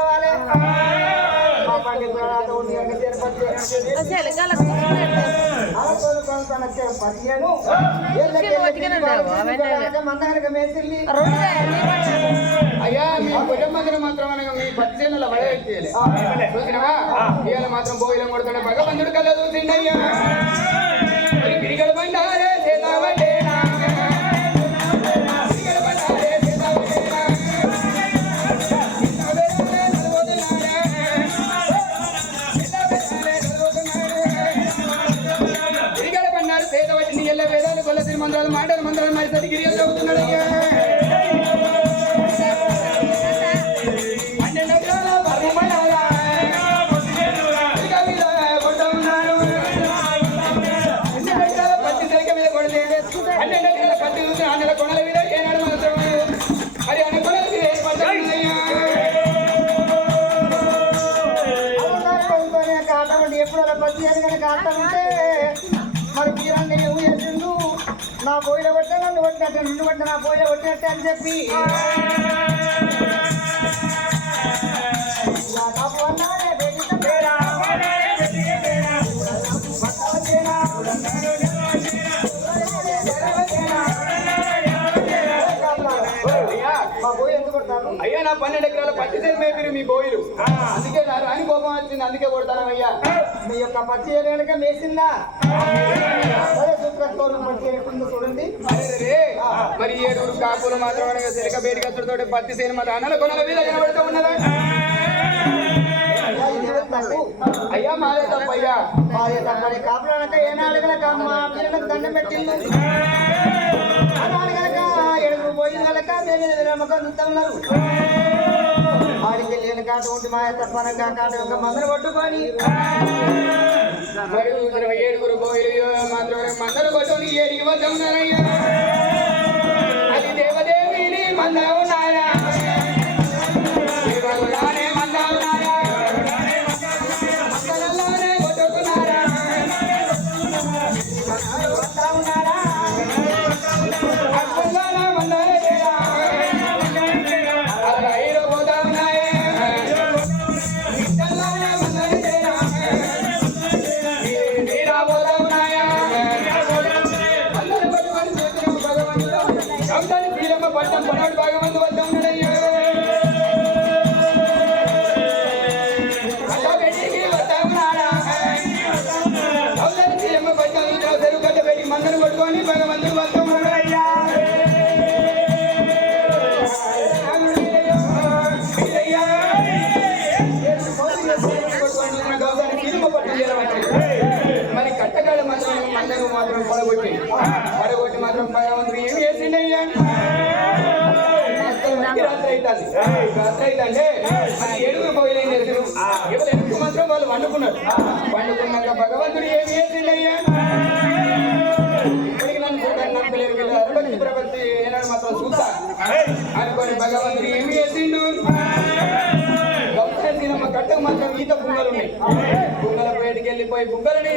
చేసుకోవాలి మా పండిత అయ్యా మీ కుటుంబంలో మాత్రం మీ పచ్చల చూసినవా ఇవాళ మాత్రం బోయిలం కొడుతుండే భగవంతుడు కళ్ళ చూసిండయ్యా పిరిగడ బండారే చేతావటేనా వేదాలు కొల్ల మంత్రాలు మాటలు మంత్రాలు మరి సరిగిరి చదువుతున్నాడు పత్తి సరిక మీద కొడితే కత్తి చూసి అన్నల కొనల మీద ఏనాడు మాత్రం మరి అన్న కొనల మీద ఎప్పుడు పత్తి అని కనుక ఆటం ఉంటే మరి తీరాన్ని నువ్వు చేసిండు నా పోయిన పట్ట నన్ను పట్టినట్టు నిన్ను పట్టిన నా పోయిన పట్టినట్టే అని చెప్పి అయ్యా నా 12 ఎకరాల పత్తి మేపిరు మీ బోయిలు అందుకే నా రాని కోపం వచ్చింది అందుకే కొడతాను అయ్యా మీ యొక్క పత్తి కనుక మేసిందా చూడండి మరి 7 కాకులు మాత్రం సిలిక బేడి కత్తులతో పత్తి సేను మా నాన్నల కొనల మీద కనబడుతూ ఉన్నదా అయ్యా మాదే తప్పయ్యా మాదే తప్పని కాపులనక ఏనాడుగలక మా పిల్లలకు దండం పెట్టింది ఎడుగు పోయిన కనుక ఉన్నారు ఆడికి వెళ్ళిన కాట ఉండి మాయ తప్పనక కాట యొక్క మందరు పట్టుకొని మరి 7 బోయిలు మాత్రం మందరు కొట్టుకొని 7 వద్ద ఉన్నారయ్యా అది దేవదేవిని మందరం ఉన్నారా పట్టం పన్నోడు భాగమంది వద్ద ఉన్నాడయ్యా చెరువు గడ్డ పెట్టి మందరు కొట్టుకొని భగవంతుడు వద్ద ఉన్నాడయ్యా మరి కట్టకాడ మందరు మాత్రం పడగొట్టి మాత్రం భగవంతుడు ఏమి చేసిండయ్యా రాత్రి అయితే 7 బోయిలు ఏం చేశారు ఎవరు మాత్రం వాళ్ళు వండుకున్నారు వండుకున్నాక భగవంతుడు ఏమి చేసిండయ్యా ఇప్పటికి నన్ను నమ్మలేరు వీళ్ళు అరభక్తి ప్రపత్తి ఏనాడు మాత్రం చూస్తా అనుకోని భగవంతుడు ఏమి చేసిండు గొప్ప కట్టకు మాత్రం ఈత బుగ్గలు ఉన్నాయి బుగ్గల బయటికి వెళ్ళిపోయి బుగ్గలని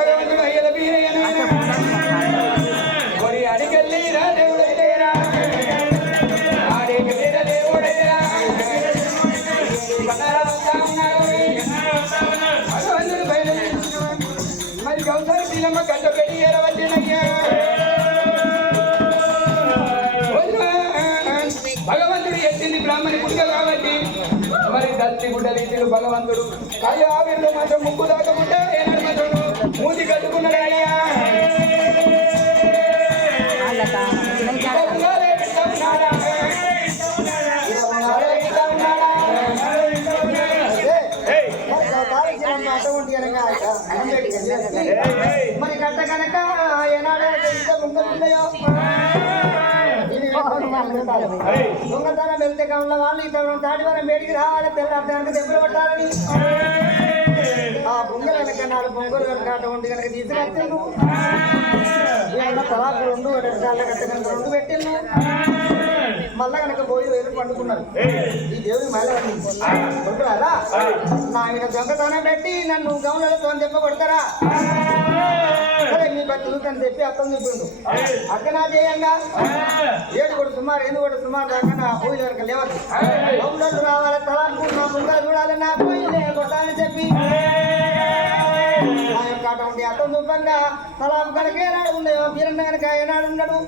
భగవంతుడు అయ్యల వీరయ్యను మరి అడిగెళ్ళి రా దేవుడైతేరా మరి గౌసారి శీలమ్మ గడ్డ పెట్టి ఏరవచ్చేనయ్యా భగవంతుడు ఎత్తింది బ్రాహ్మణి పుట్ట కాబట్టి మరి దత్తి గుడ్డలు ఇచ్చిన భగవంతుడు ఆవిరిలో మాత్రం ముక్కు దాకకుండా ఏనాడు మాత్రం మూతి కట్టుకున్నాడయ్యా మరి గడ్డ కనుక ఏనాడు ఉంటాయో దొంగతనం వెళ్తే కావాల వాళ్ళు ఇక్కడ తాటివరం వేడికి రావాలి తెల్లారికి దెబ్బలు పట్టాలని ఆ బొంగలు కనుక 4 బొంగలు కనుక అటు ఉండి కనుక తీసుకొచ్చాను తలాకు 2 కాళ్ళ కట్ట కనుక 2 పెట్టిండు మళ్ళా కనుక బోయిలు వేరు పండుకున్నారు ఈ దేవుడి మళ్ళీ కొడుకులారా నా మీద దొంగతనం పెట్టి నన్ను గౌన్లతో దెబ్బ కొడతారా సరే మీ బతులు అని చెప్పి అర్థం చెప్పిండు అక్కడ నా చేయంగా ఏడు కూడా సుమారు ఎందుకు కూడా సుమారు దాకా నా పోయిన వరకు లేవద్దు బొమ్మలు రావాలి తలాకు నా ముందర చూడాలి నా పోయి కొట్టాలని చెప్పి ఆ యొక్క అటువంటి అర్థం చూపంగా తలాపు కనుక ఏనాడు ఉన్నాయో వీరన్న కనుక ఏనాడు ఉన్నాడు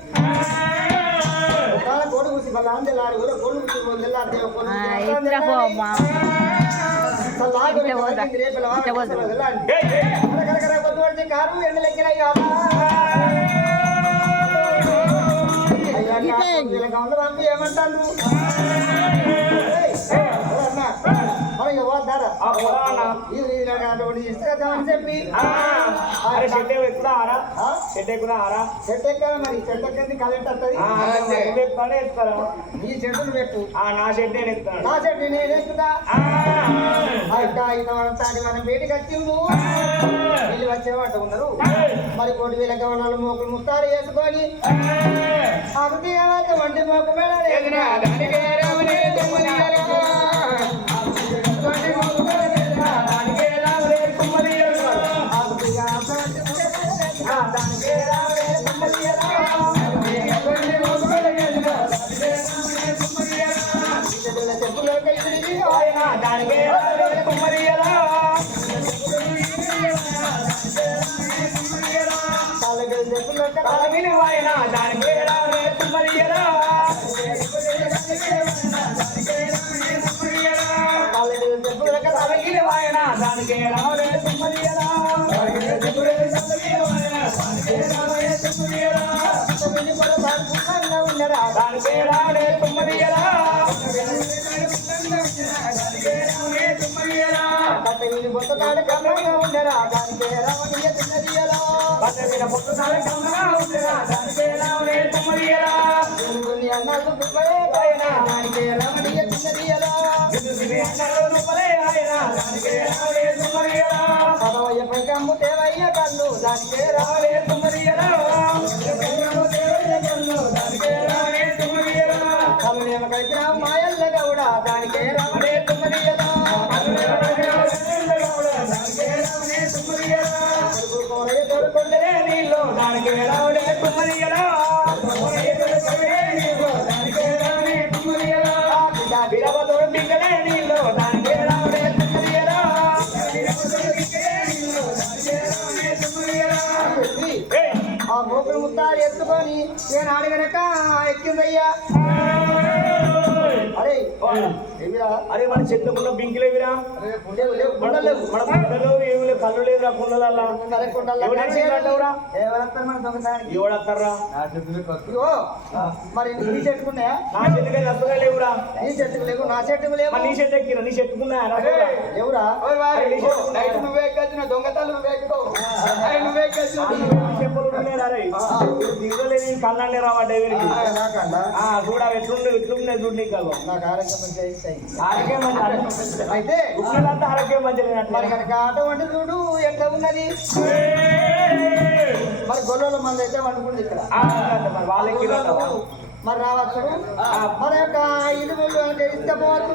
కోడి కూసి వాళ్ళ అందెల్లాడు కూడా కోడి కూసి తెల్లాడితే కారు ఎండలెక్కిన పంపి ఏమంటాను ఇసుకని చెప్పి చెట్టు ఎక్కాలి మరి చెట్టు ఎక్కింది కలెక్ట్ వస్తుంది నీ చెట్టును పెట్టు నా చెట్టు నేను ఎక్కుతాను నా చెట్టు నేను ఎక్కుతా మనం బయటకు వచ్చిండు వీళ్ళు వచ్చేవాట ఉన్నారు మరి 1,000 గవనాలు మోకులు ముస్తాలు వేసుకొని అతి వంటి మోకు దేవయ్య కళ్ళు దానికే రావే తుమ్మరియలో మాయల్ల గౌడ దానికే రావే తుమ్మరియలో దొరకొండలే నీళ్ళు దానికే రావే తుమ్మరియలో విరవ దొరికిందలే నీళ్ళు దానికే రావే తుమ్మరియలో ఆ మోకులు ముత్తాలు ఎత్తుకొని నేను అడగనక ఎక్కిందయ్యా అరే అరే మన చెట్ల బింకిలేవిరా మన కుండలు ఏమి లేవు కళ్ళు లేదురా కుండలల్లా ఎవడత్తారా మరి నీ చెట్టుకున్నాయా నా చెట్టుకే దత్తగా లేవురా నీ చెట్టుకు లేవు నా చెట్టుకు లేవు నీ చెట్టు ఎక్కిరా నీ చెట్టుకున్నాయా ఎవరా నువ్వే ఎక్కొచ్చిన దొంగతలు నువ్వే ఎక్కుతావు నువ్వే ఎక్కొచ్చిన దిగలేదు కళ్ళండి రావడ్డా చూడ ఎట్లుండే చూడు నీకు నాకు ఆరోగ్యం మంచిగా ఆరోగ్యం అయితే ఉన్నదంతా ఆరోగ్యం మంచిగా మరి కనుక ఆట వండి చూడు ఎట్లా ఉన్నది మరి గొల్లల మంది అయితే వండుకుంది ఇక్కడ మరి వాళ్ళకి మరి రావచ్చు మన యొక్క ఇది ఇష్టపోవచ్చు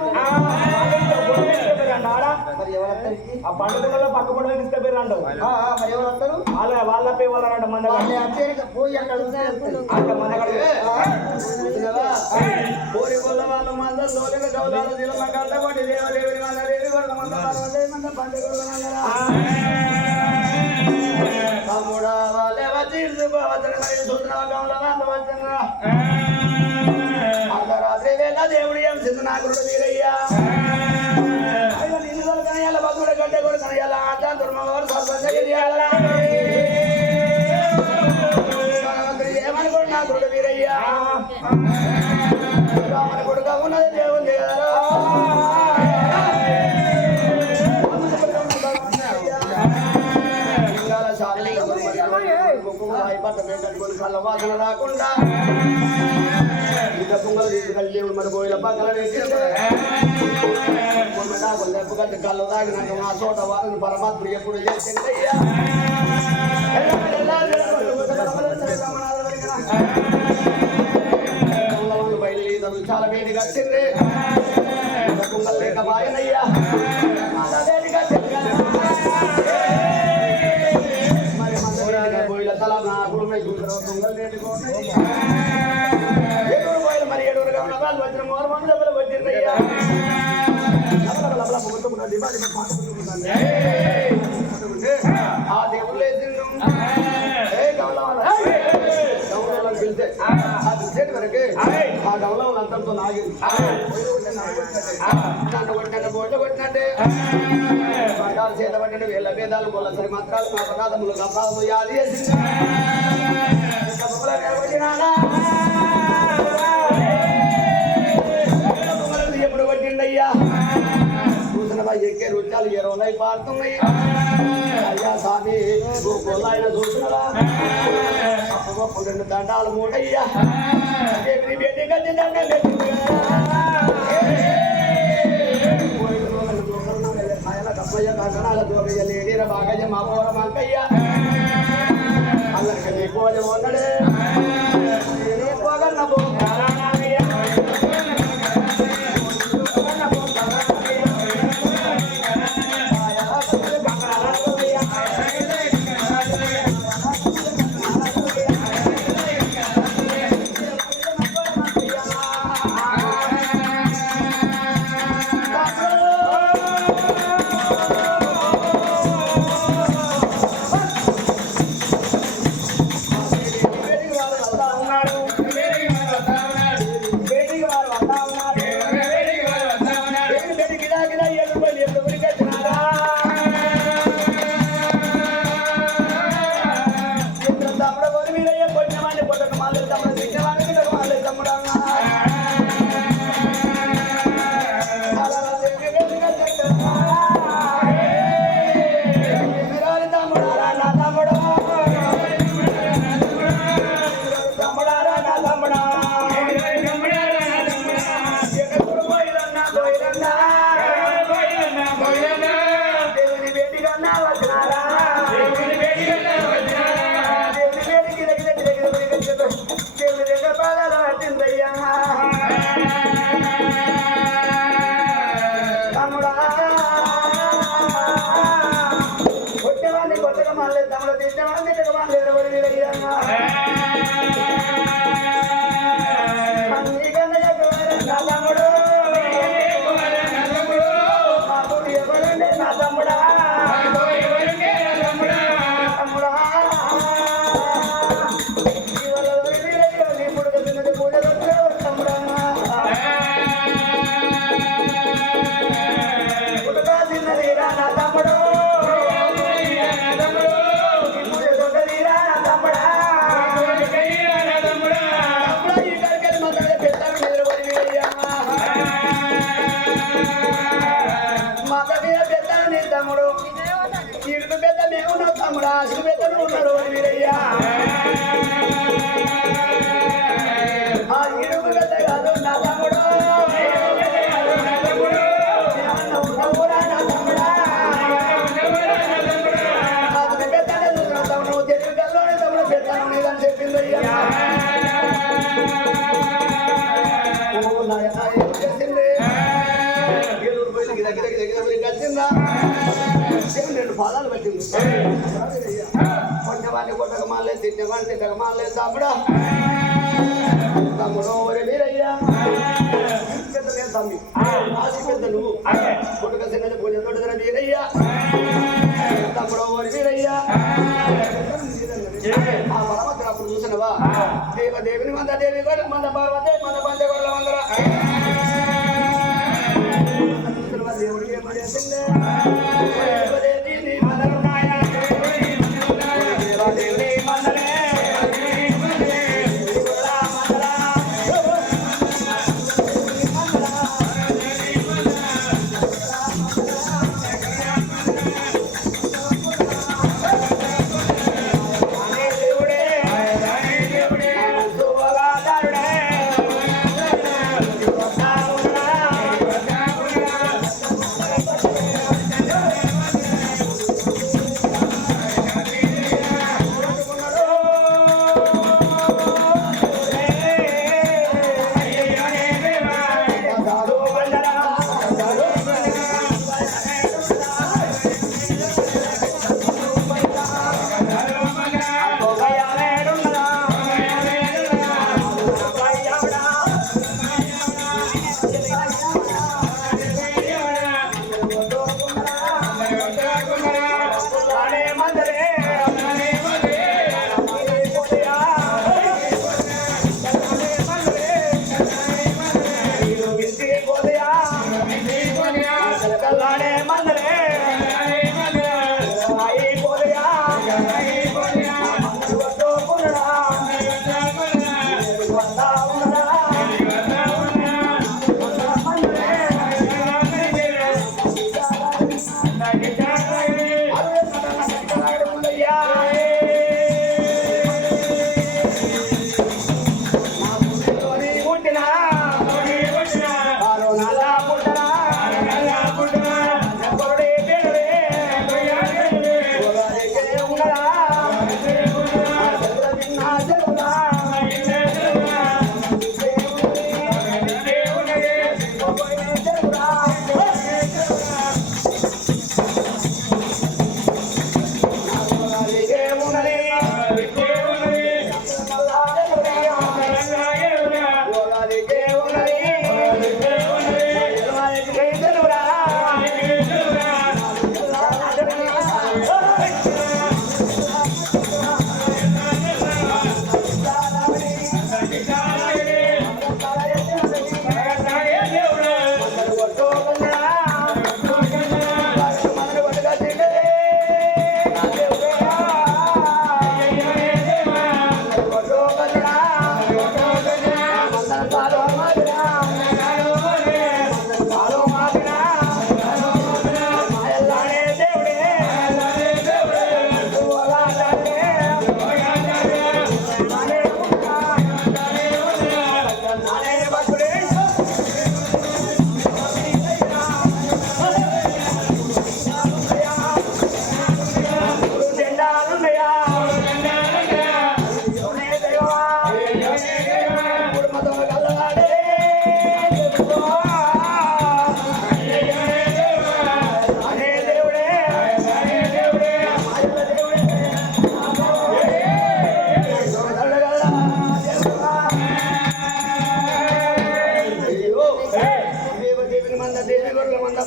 మరి ఎవరత్తరికి ఆ పండుగలో పక్క పండుగ తీసుకుపోయి రండు మరి ఎవరత్తారు వాళ్ళ పే వాళ్ళ మంద పోయి అక్కడ కోరి కొల్ల వాళ్ళ మంద లోలిక చౌదాలు జిల్లా కట్టబడి దేవదేవుడి మంద దేవి వాళ్ళ మంద మంద పండుగ తమ్ముడా వాళ్ళే వచ్చి అర్ధరాత్రి వేళ దేవుడు ఏం సింధు నాగుడు వీరయ్యా నిన్ను కనయాల భద్రుడు గడ్డ కూడా కనయాల ఆట దుర్మవారు సర్పంచ ఏమనుకోడు నాగుడు వీరయ్యా రామని కొడుక ఉన్నది దేవుడు కదా వాసన రాకుండా పొంగలు తీసుకెళ్ళి మన పోయిన పక్కన కళ్ళు తాగినాక మా చోట వారిని పరమాత్ముడు ఎప్పుడు చేసిందయ్యా బయలు చాలా వేడిగా వచ్చింది పొంగల్ లేక బాయనయ్యా మరి మన వాళ్ళు అంతటితో నాగింది నన్ను కొట్టినట్టు బోట్లు కొట్టినట్టే బండాలు చేత పట్టిన వేళ్ళ వేదాలు కొల్లసరి మంత్రాలు మా పదార్థములు గబ్బాలు యాది చేసింది ఎప్పుడు పట్టిండయ్యా చూసినవా ఎక్కే రుచాలు 20 పారుతున్నాయి అయ్యా స్వామి కొల్లాయన చూసినవా 2 దండాలు 3 అయ్యా పెట్టి కట్టి దండం పెట్టి కప్పయ్య కంకణాల దోగయ్య లేడీర బాగయ్య మా పోర మంకయ్య అందరికి నీ పోలే ఉన్నడే నేనే పోగన్న పాదాలు పెట్టింది కొంచెవాన్ని కొట్టక మాలే తిట్టవాన్ని తిట్టక మాలే తమ్ముడా తమ్ముడు ఒరే వీరయ్యా పెద్ద నేను తమ్మి ఆసి పెద్ద నువ్వు కొట్టుక చిన్నది పూజ తోడుదర వీరయ్యా తమ్ముడు ఒరే వీరయ్యా ఆ పరమద్ర అప్పుడు చూసినవా దేవదేవిని మంద దేవి మంద పార్వతే మంద పంచగొర్ల మందర దేవుడికి ఏమని చెప్పిందే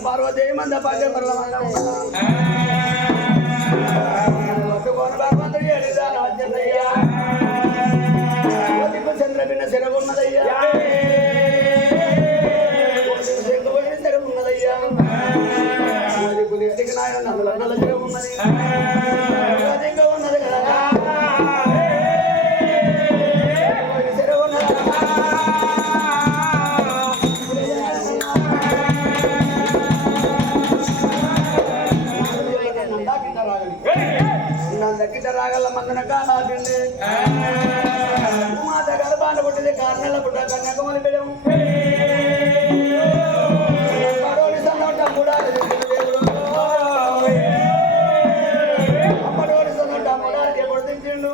పార్వదేవి మంద పాకే పర్ల మంద కొట్టుకోని భగవంతుడు ఏడిదా రాజ్యన్నయ్యా ఓదికు చంద్రబిన్న సెలవున్నదయ్యా ఓదికు శంకుపోయిన సెలవున్నదయ్యా ఓదికు నెట్టికి నాయన నల్ల చెరువు ఉన్నది ఓదికు ఉన్నది కదా చెరువు ఉన్నదా గిట్ట రాగల మందన కాలాపిండి మాత గర్భాన పుట్టింది కారణాల పుట్ట కన్యాకుమారి బిడ్డం అమ్మడోడి సన్నోట ముడాలి దేవుడు అమ్మడోడి సన్నోట ముడాలి దేవుడు తించిండు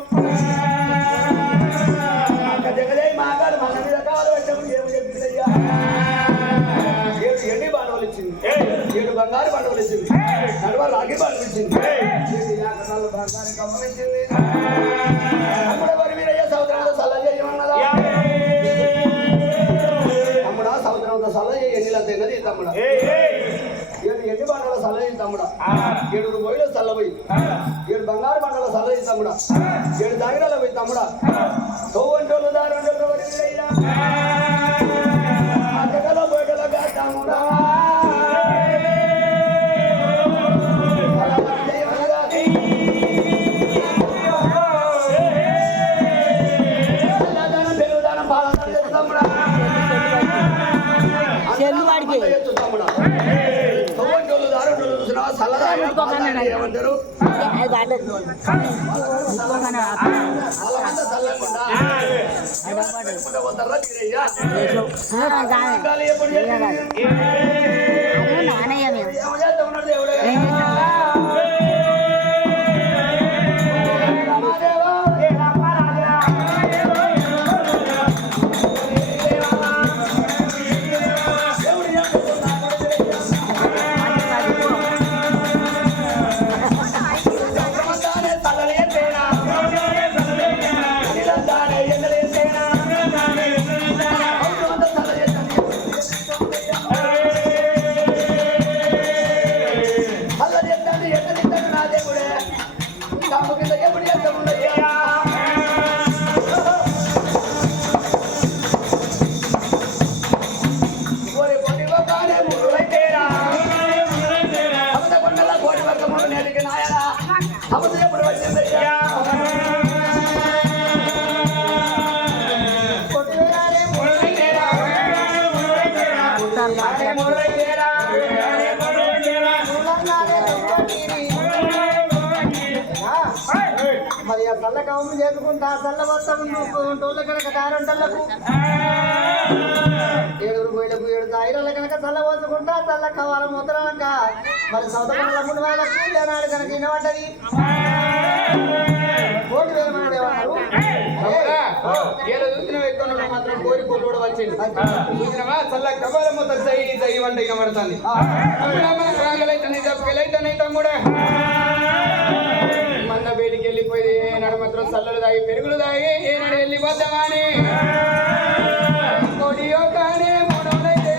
జగదే మాగాడు మన మీద కాలు పెట్టము ఏమి చెప్పిందయ్యా 7 ఎండి బాణవులు ఇచ్చింది 7 బంగారు బాణవులు ఇచ్చింది నడువ రాగి బాణులు ఇచ్చింది బంగారు కమ్మలు ఇచ్చింది అమ్ముడ వరి వీరయ్య సముద్రంలో సల్ల చేయమన్నదా తమ్ముడా సముద్రంలో సల్ల ఎన్నిలా తిన్నది తమ్ముడా 7 ఎండి బండల సల్ల తమ్ముడా 7 బొయ్యిలో సల్ల పోయి 7 బంగారు బండల సల్ల తమ్ముడా 7 దాగిరాల పోయి తమ్ముడా తోవంటోళ్ళు దారంటోళ్ళు వరి వీరయ్య అటకల బొయ్యలుగా తమ్ముడా ఏమంటారు Thank you. ఇక చల్ల కవము చేసుకుంటా చల్ల మొత్తం టోళ్ళ కనుక తారంటలకు 7 పోయిలకు 7 తాయిరాల కనుక చల్ల పోసుకుంటా చల్ల కవాల ముద్రక మరి సౌతపల్ల ముందు వాళ్ళకి ఏనాడు కనుక వినబడ్డది. కోటి వేల మనడు ఏమన్నారు మాత్రం కోరి కూడా వచ్చింది చూసినవా చల్ల కబాల మొత్తం దయ్యి వంట వినబడుతుంది. తమ్ముడా మన్న బయటికి వెళ్ళిపోయి ఏనాడు మాత్రం చల్లలు తాగి పెరుగులు తాగి ఏనాడు వెళ్ళిపోతామని కొడియో కానీ మూడోలైతే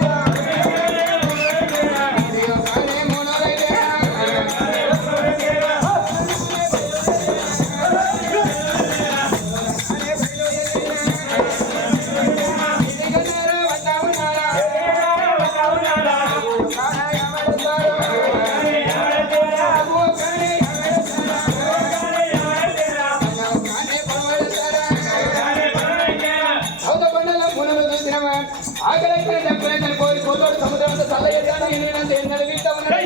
సముద్రంతో చల్లయ్యాను ఎన్నడూ వీటా ఉన్నాడు.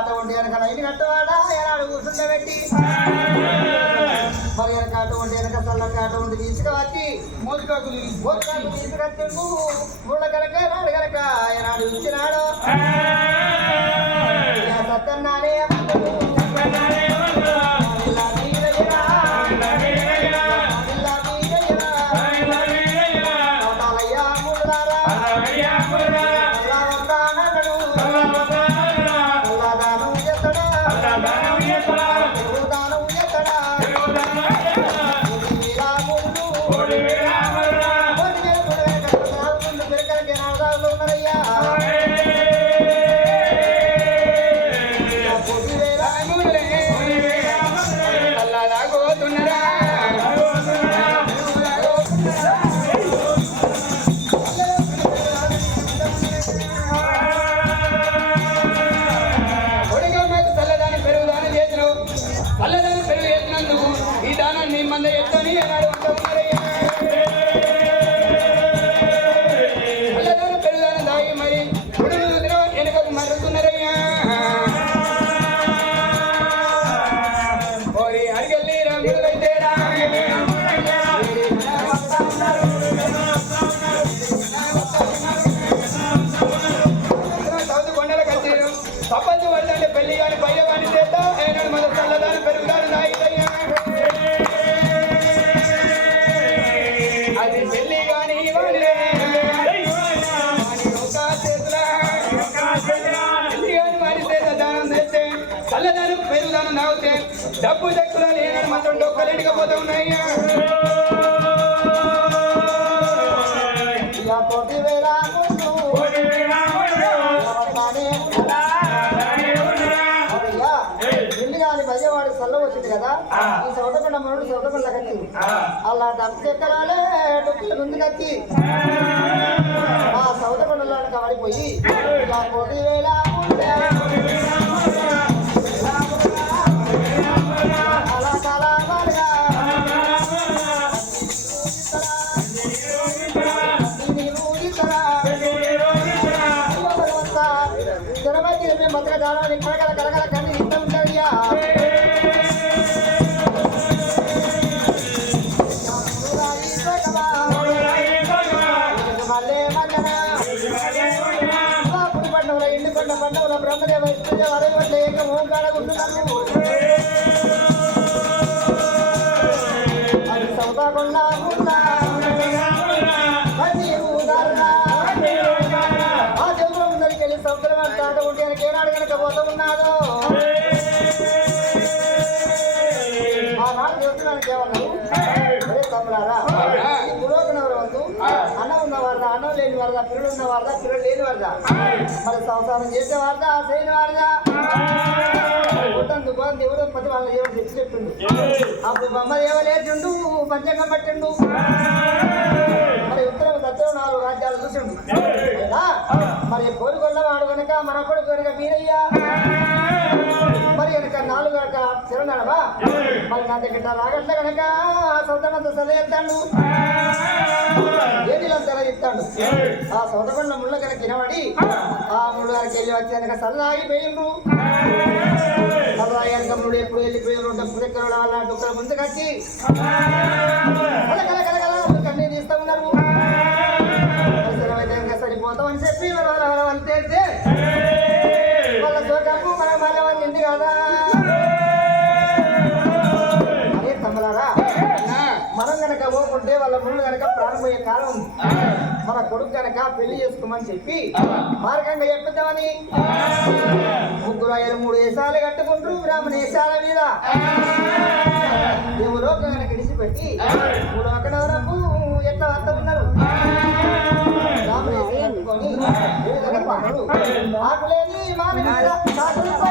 అటువంటి వెనక లైన్ కట్టవాడా ఎలాడు కూర్చుండబెట్టి మరి వెనక అటువంటి వెనక చల్లక అటువంటి తీసుకువచ్చి మోసుకాకు తీసుకొచ్చిండు. ముళ్ళ కనుక నాడు కనుక ఎలాడు ఇచ్చినాడు సత్తన్నానే డబ్బు చెక్కులు లేనని మాత్రం డొక్కలేనిగా పోతా ఉన్నాయి. భయవాడు చల్ల వచ్చింది కదా ఈ సౌతపండ మనోడు సౌతపండ కత్తి అలా డబ్బు చెక్కరాలే డొక్కలు ముందు కత్తి ఆ సౌతపండలో పడిపోయి ఇలా కోటి వేల మతదానాన్ని కలగల కలగల కన్నీ ఇంత ఉంటాయ్యా ఎండుకొండ పండుగల బ్రహ్మదేవ అరవట్ల ఏక ఓంకార ఉంటున్నాను అది సౌదాకొండ పోతా ఉన్నాదో ఆనాడు చెప్తున్నాను కేవలం అదే తమ్ముడారా ఈ పురోగనవర వద్దు అన్నం ఉన్నవారదా అన్నం లేని వారదా పిల్లలు ఉన్నవారదా పిల్లలు లేని వారదా మరి సంసారం చేసేవారదా చేయని వారదా దుకాణం దేవుడు పది వాళ్ళ దేవుడు తెచ్చి చెప్పిండు అప్పుడు బొమ్మ దేవలేచుండు పంచంగం పట్టిండు మరి ఉత్తరం దత్తరం 4 రాజ్యాలు చూసిండు మరి కోరికొల్ల వాడు కనుక మన కొడుకు కనుక మీరయ్యా మరి కనుక 4 గంట చిరణడవా మరి నా దగ్గర రాగట్ల కనుక సొంతమంత సదెత్తాడు ఏదిలంతా ఇస్తాడు ఆ సొంతమండ ముళ్ళ కనుక వినబడి ఆ ముళ్ళు గారికి వెళ్ళి వచ్చి కనుక సల్లాగిపోయిండ్రు సల్లాయంగముడు ఎప్పుడు వెళ్ళిపోయిన డబ్బు వాళ్ళ డుక్కల ముందుకొచ్చి కన్నీ తీస్తా ఉన్నారు సరిపోతామని చెప్పి అంతే వాళ్ళ చోటకు మనం మళ్ళీ వాళ్ళు ఇంటి కదా అదే తమ్మలారా మనం కనుక పోకుంటే వాళ్ళ ముందు కనుక ప్రారంభమయ్యే కాలం ఉంది మన కొడుకు కనుక పెళ్లి చేసుకోమని చెప్పి మార్గంగా చెప్తామని 3 5 3 వేషాలు కట్టుకుంటూ బ్రాహ్మణ వేషాల మీద ఎవరో కనుక విడిచిపెట్టి 3 అక్కడవరకు ఎట్లా వస్తా ఉన్నారు బ్రాహ్మణ వేషాలు కట్టుకొని ఆకులేని మామిడి సాకులు పైన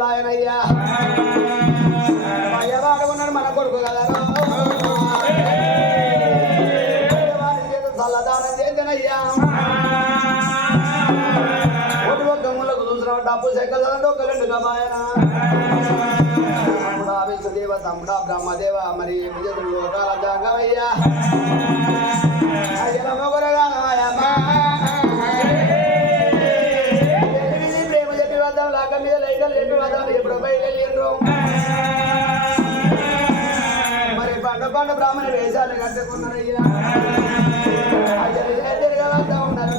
లాయనయ్యా అయ్యవాడుకున్నాడు మన కొడుకు కదా చల్లదానం చేద్దనయ్యా ఒకటి ఒక్క ముళ్ళకు చూసిన డబ్బు సెక్కలంటే ఒక 2 కమాయన తమ్ముడా విష్ణుదేవ తమ్ముడా బ్రహ్మదేవ మరి లోకాల దాగవయ్యా అయ్యల మొగరగా లాక మీద లైకలు ఎటు వదాలు ఎప్పుడు బయలుదేరు మరి పండు బ్రాహ్మణ వేషాలు కట్టుకున్నారయ్యా వద్దా ఉన్నారు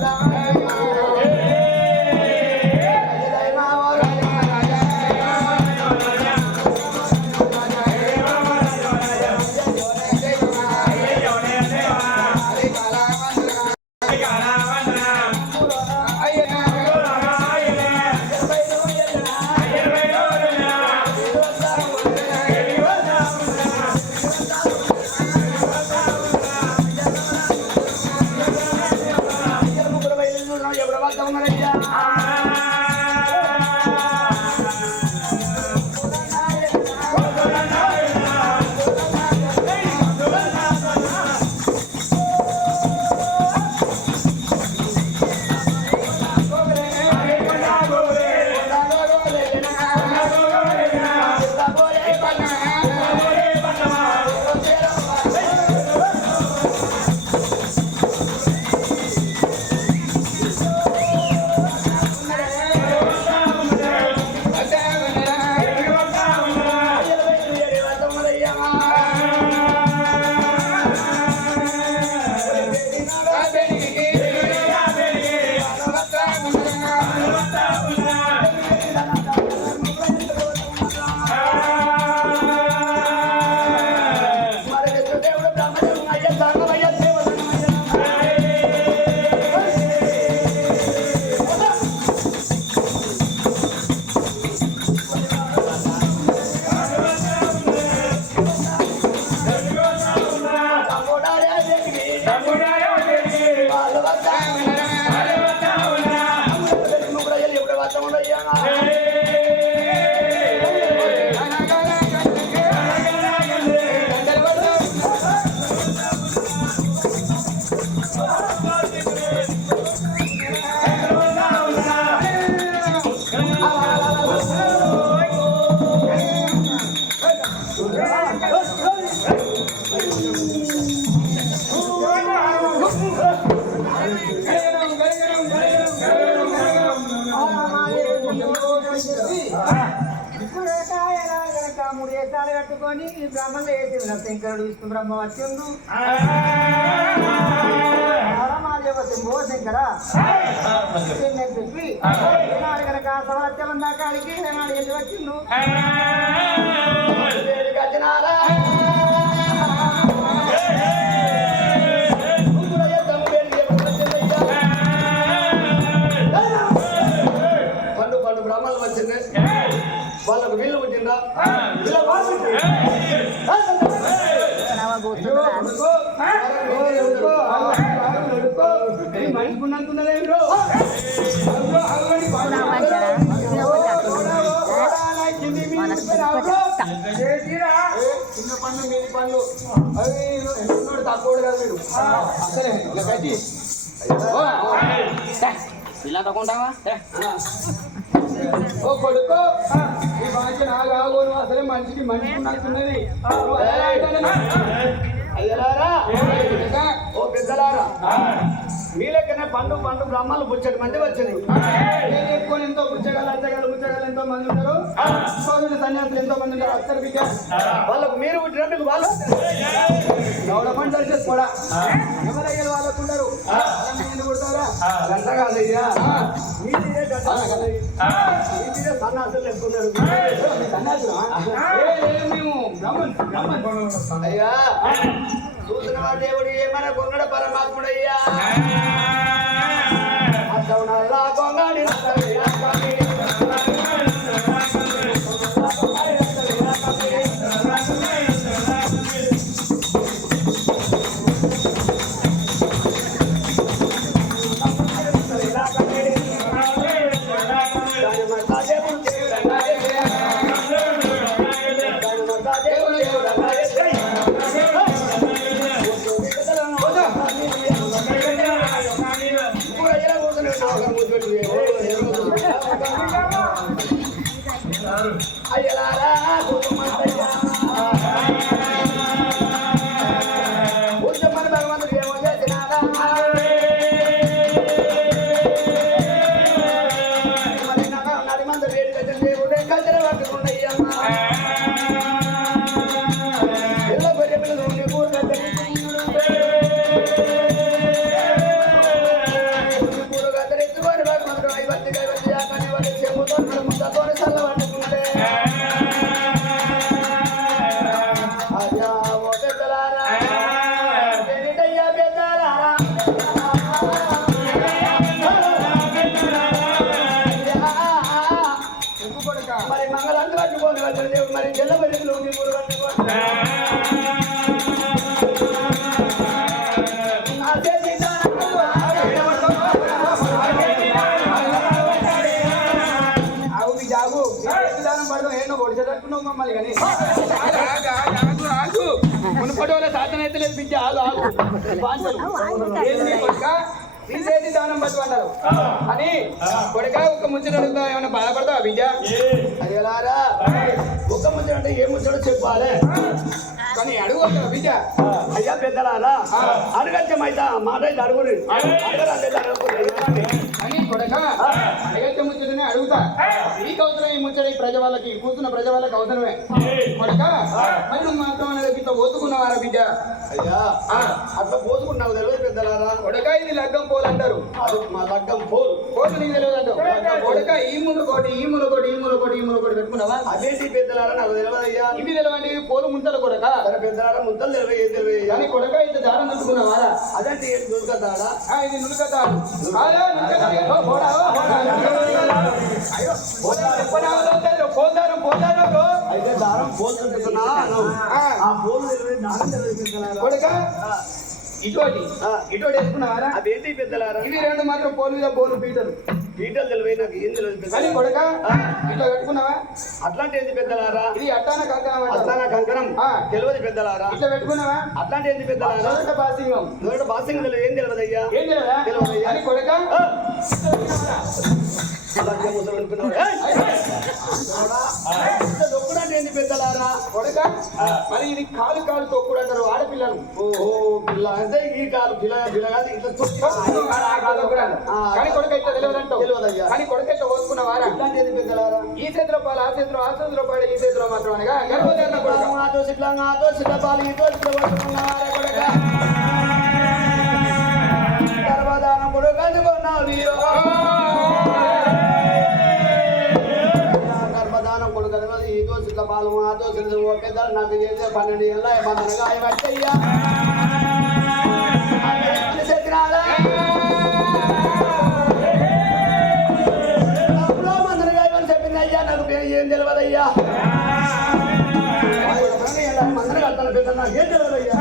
పట్టుకొని ఈ బ్రహ్మలో వేసింది నా శంకరుడు విష్ణు బ్రహ్మ వచ్చిండు రామాదేవ శంభో శంకర నేను చెప్పి ఏనాడు కనుక సవత్యం దాకాడికి ఏనాడు వెళ్ళి వచ్చిండు పండు బ్రహ్మలు వచ్చింది వాళ్ళకు వీళ్ళు పుట్టిందా చిన్న పండు మీది పండు అవి తక్కువ కాదు మీరు అసలే ఇలా తగ్గుంటావా ఓ కొడుకో ఈ భాష నాగాగోను అసలే మనిషికి మనిషి ఉన్నట్టున్నది అయ్యలారా ఓ పెద్దలారా మీ లెక్కనే పండు బ్రహ్మలు బుచ్చటి మంది వచ్చింది నేను ఎక్కువ ఎంతో బుచ్చగాళ్ళు బుచ్చగాళ్ళు ఎంతో మంది ఉన్నారు స్వామి సన్యాసులు ఎంతో మంది ఉన్నారు అక్షర విద్య వాళ్ళకు మీరు పుట్టిన మీకు వాళ్ళు గౌడమంట వచ్చేసి కూడా ఎవరయ్యారు వాళ్ళకు ఉండరు కొడతారా గంట కాదయ్యా మీరే సన్నాసులు ఎక్కున్నారు మేము బ్రహ్మన్ అయ్యా చూసిన దేవుడు ఏమైనా కొంగడ పరమాత్ముడయ్యా అలా కొంగడి అయ్యలారా ఉత్తమని భగవంతుడు ఏమో చేసినారా నడిమందు వేడి కట్టిన దేవుడే కట్టెలు పట్టుకుంటయ్యమ్మా పిల్ల గొర్రె పిల్లలు కూర కట్టెలుకొని భగవంతుడు ఐవత్తి కానీ వాడి చెప్పుతో ముద్దతో చల్ల పట్టుకుంటే అయ్యా ఓ పెద్దలారా పెద్దయ్యా పెద్దలారా మరి మంగళంతా పట్టుకోని వచ్చారు దేవుడు మరి జల్లబడిలో ఊరు పట్టుకోండి మమ్మల్ని కానీ మునుపటి వాళ్ళ సాధన అయితే లేదు బిడ్డ ఆగు తీసేది దానం బతుకు అంటారు అని కొడుక ఒక ముచ్చట అడుగుతా ఏమన్నా బాధపడతావా బిడ్డ అయ్యలారా ఒక ముచ్చట అంటే ఏ ముచ్చటో చెప్పాలి కానీ అడుగు బిడ్డ అయ్యా పెద్దలారా అడగచ్చమైతా మాట అయితే అడుగురు అని కొడక అడగచ్చ ముచ్చటనే అడుగుతా నీకు అవసరం ఈ ముచ్చట ఈ ప్రజ వాళ్ళకి కూర్చున్న ప్రజ వాళ్ళకి అవసరమే కొడక మరి నువ్వు మాత్రం అనేది ఇంత పోసుకున్నావారా బిడ్డ అయ్యా అట్లా పోసుకున్నావు తెలియదు పెద్దలారా కొడక ఇది లగ్గం పోలు అంటారు మా లగ్గం పోలు నీకు తెలియదు అంటావు కొడక ఈ మూల కోటి ఈ మూల కోటి ఈ మూల కోటి ఈ మూల కోటి పెట్టుకున్నావా అదేంటి పెద్దలారా నాకు తెలియదు అయ్యా ఇవి తెలియండి పోలు ముంతలు కొడక పెద్దలారా ముంతలు తెలియదు ఏం తెలియదు కానీ కొడక ఇంత దారం పెట్టుకున్నావారా అదంటే ఏంటి నులక దాడా ఇది నులక దాడు అయితే దారం పోల్ చూపిస్తున్నా ఆ పోల్ కొడక ఇటువంటి వేసుకున్నావారా అదేంటి పెద్దలారా ఇవి రెండు మాత్రం పోలు మీద పోలు పీటలు తెలివై నాకు ఏం తెలియదు కొడక ఇట్లా పెట్టుకున్నావా అట్లాంటి ఏంటి పెద్దలారా ఇది అట్టాన కంకణం తెలియదు పెద్దలారా ఇట్లా పెట్టుకున్నావా అట్లాంటి ఏంటి పెద్దలారా బాసింగం బాసింగం తెలియదు ఏం తెలియదు అయ్యా ఏం తెలియదా తెలియదు కొడక అలాగే ముసలు అనుకున్నాడు. దొక్కుడంటే పెద్దలారా కొడక మరి ఇది కాలు కాలు తొక్కుడు అంటారు ఆడపిల్లలు. ఓ పిల్ల అంటే ఈ కాలు పిల్ల పిల్ల కాదు ఇట్లా కానీ కొడుక ఇట్లా తెలియదంటావు. తెలియదయ్యా. కానీ కొడుక ఇట్లా పోసుకున్నవారా ఇట్లాంటి పెద్దలారా ఈ చేతిలో పాలు ఆ చేతిలో ఆ చేతిలో పాడు ఈ చేతిలో మాత్రం అనగా గర్భధారణ కొడుక ఆటో సిట్లంగా ఆటో సిట్ల పాలు ఈటో సిట్ల పట్టుకున్నారా కొడక గర్భధానం కొడుకు అందుకున్నావు వీరో గర్భధానం కొడుకు అది ఈటో సిట్ల పాలు ఆటో సిట్ల పెద్దలు నాకు చేసే 12 ఏళ్ళ ఏమన్నా వచ్చయ్యా చెప్పింది అయ్యా నాకు ఏం తెలియదయ్యా మందరు కట్టాలి పెద్ద నాకు ఏం తెలియదయ్యా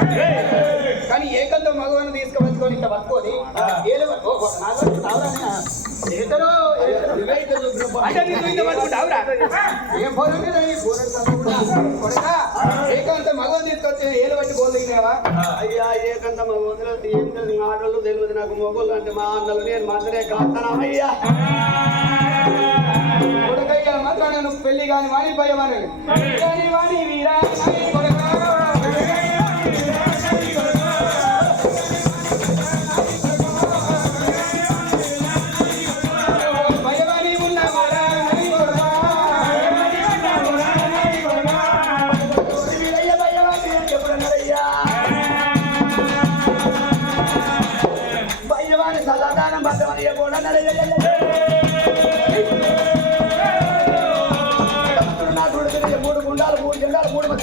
కానీ ఏకంతో మగవాన్ని తీసుకువచ్చుకొని ఇట్లా పట్టుకొని ఏకంత మగవాన్ని తీసుకొచ్చి ఏలు బట్టి పోలిగినావా? అయ్యా ఏకంత మా వదిలేదు ఏం తెలియదు ఆటలు తెలియదు నాకు మొగోళ్ళు అంటే మా అన్నలు నేను మందరే కాస్తానయ్యా కొడుకయ్యా మాత్రం నేను పెళ్లి కాని వాణిపోయేవాని కానీ వాణి వీరా మూడు గుండాలు 3 జెండాలు 3 మంది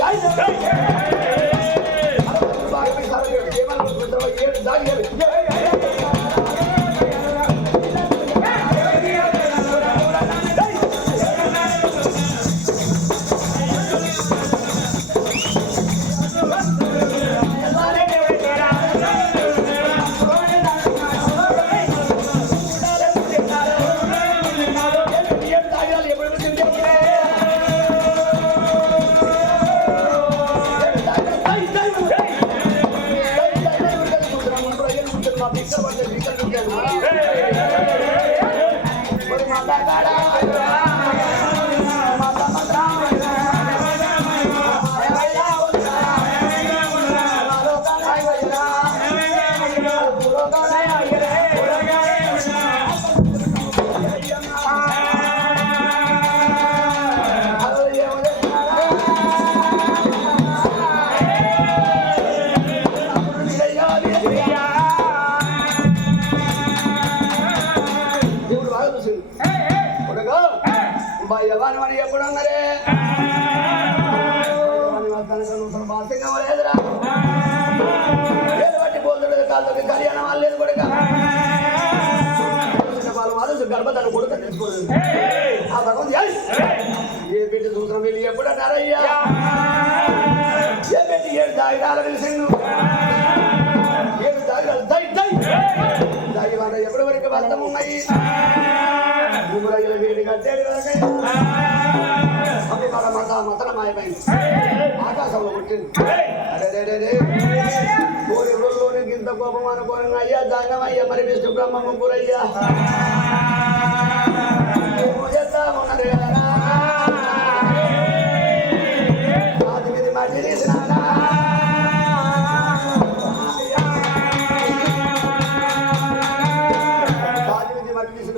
యవ్వనమని ఎప్పుడు అన్నారే లేదురా బట్టి పోతుంది కాదు కళ్యాణం వాళ్ళలేదు కొడుక గర్భధాన కొడుక తెలుసుకోలేదు ఆ భగవంతు ఏ పెట్టి సూత్రం వెళ్ళి ఎప్పుడు అన్నారయ్యా ఏ పెట్టి 7 దాయిదాలు తెలిసిండు 7 దాయిదాలు దాయి వాడ ఎప్పటి వరకు బద్దం ఉన్నాయి వేడి కట్టాడు మతన మాయమైంది ఆకాశంలో పుట్టింది అరే కోరి ఊళ్ళోని ఇంత కోపం అనుకోని అయ్యా దానమయ్యా మరి విష్ణు బ్రహ్మ ముగ్గురయ్యా చేస్తామన్నారు కదా అది మట్టి తీసినానా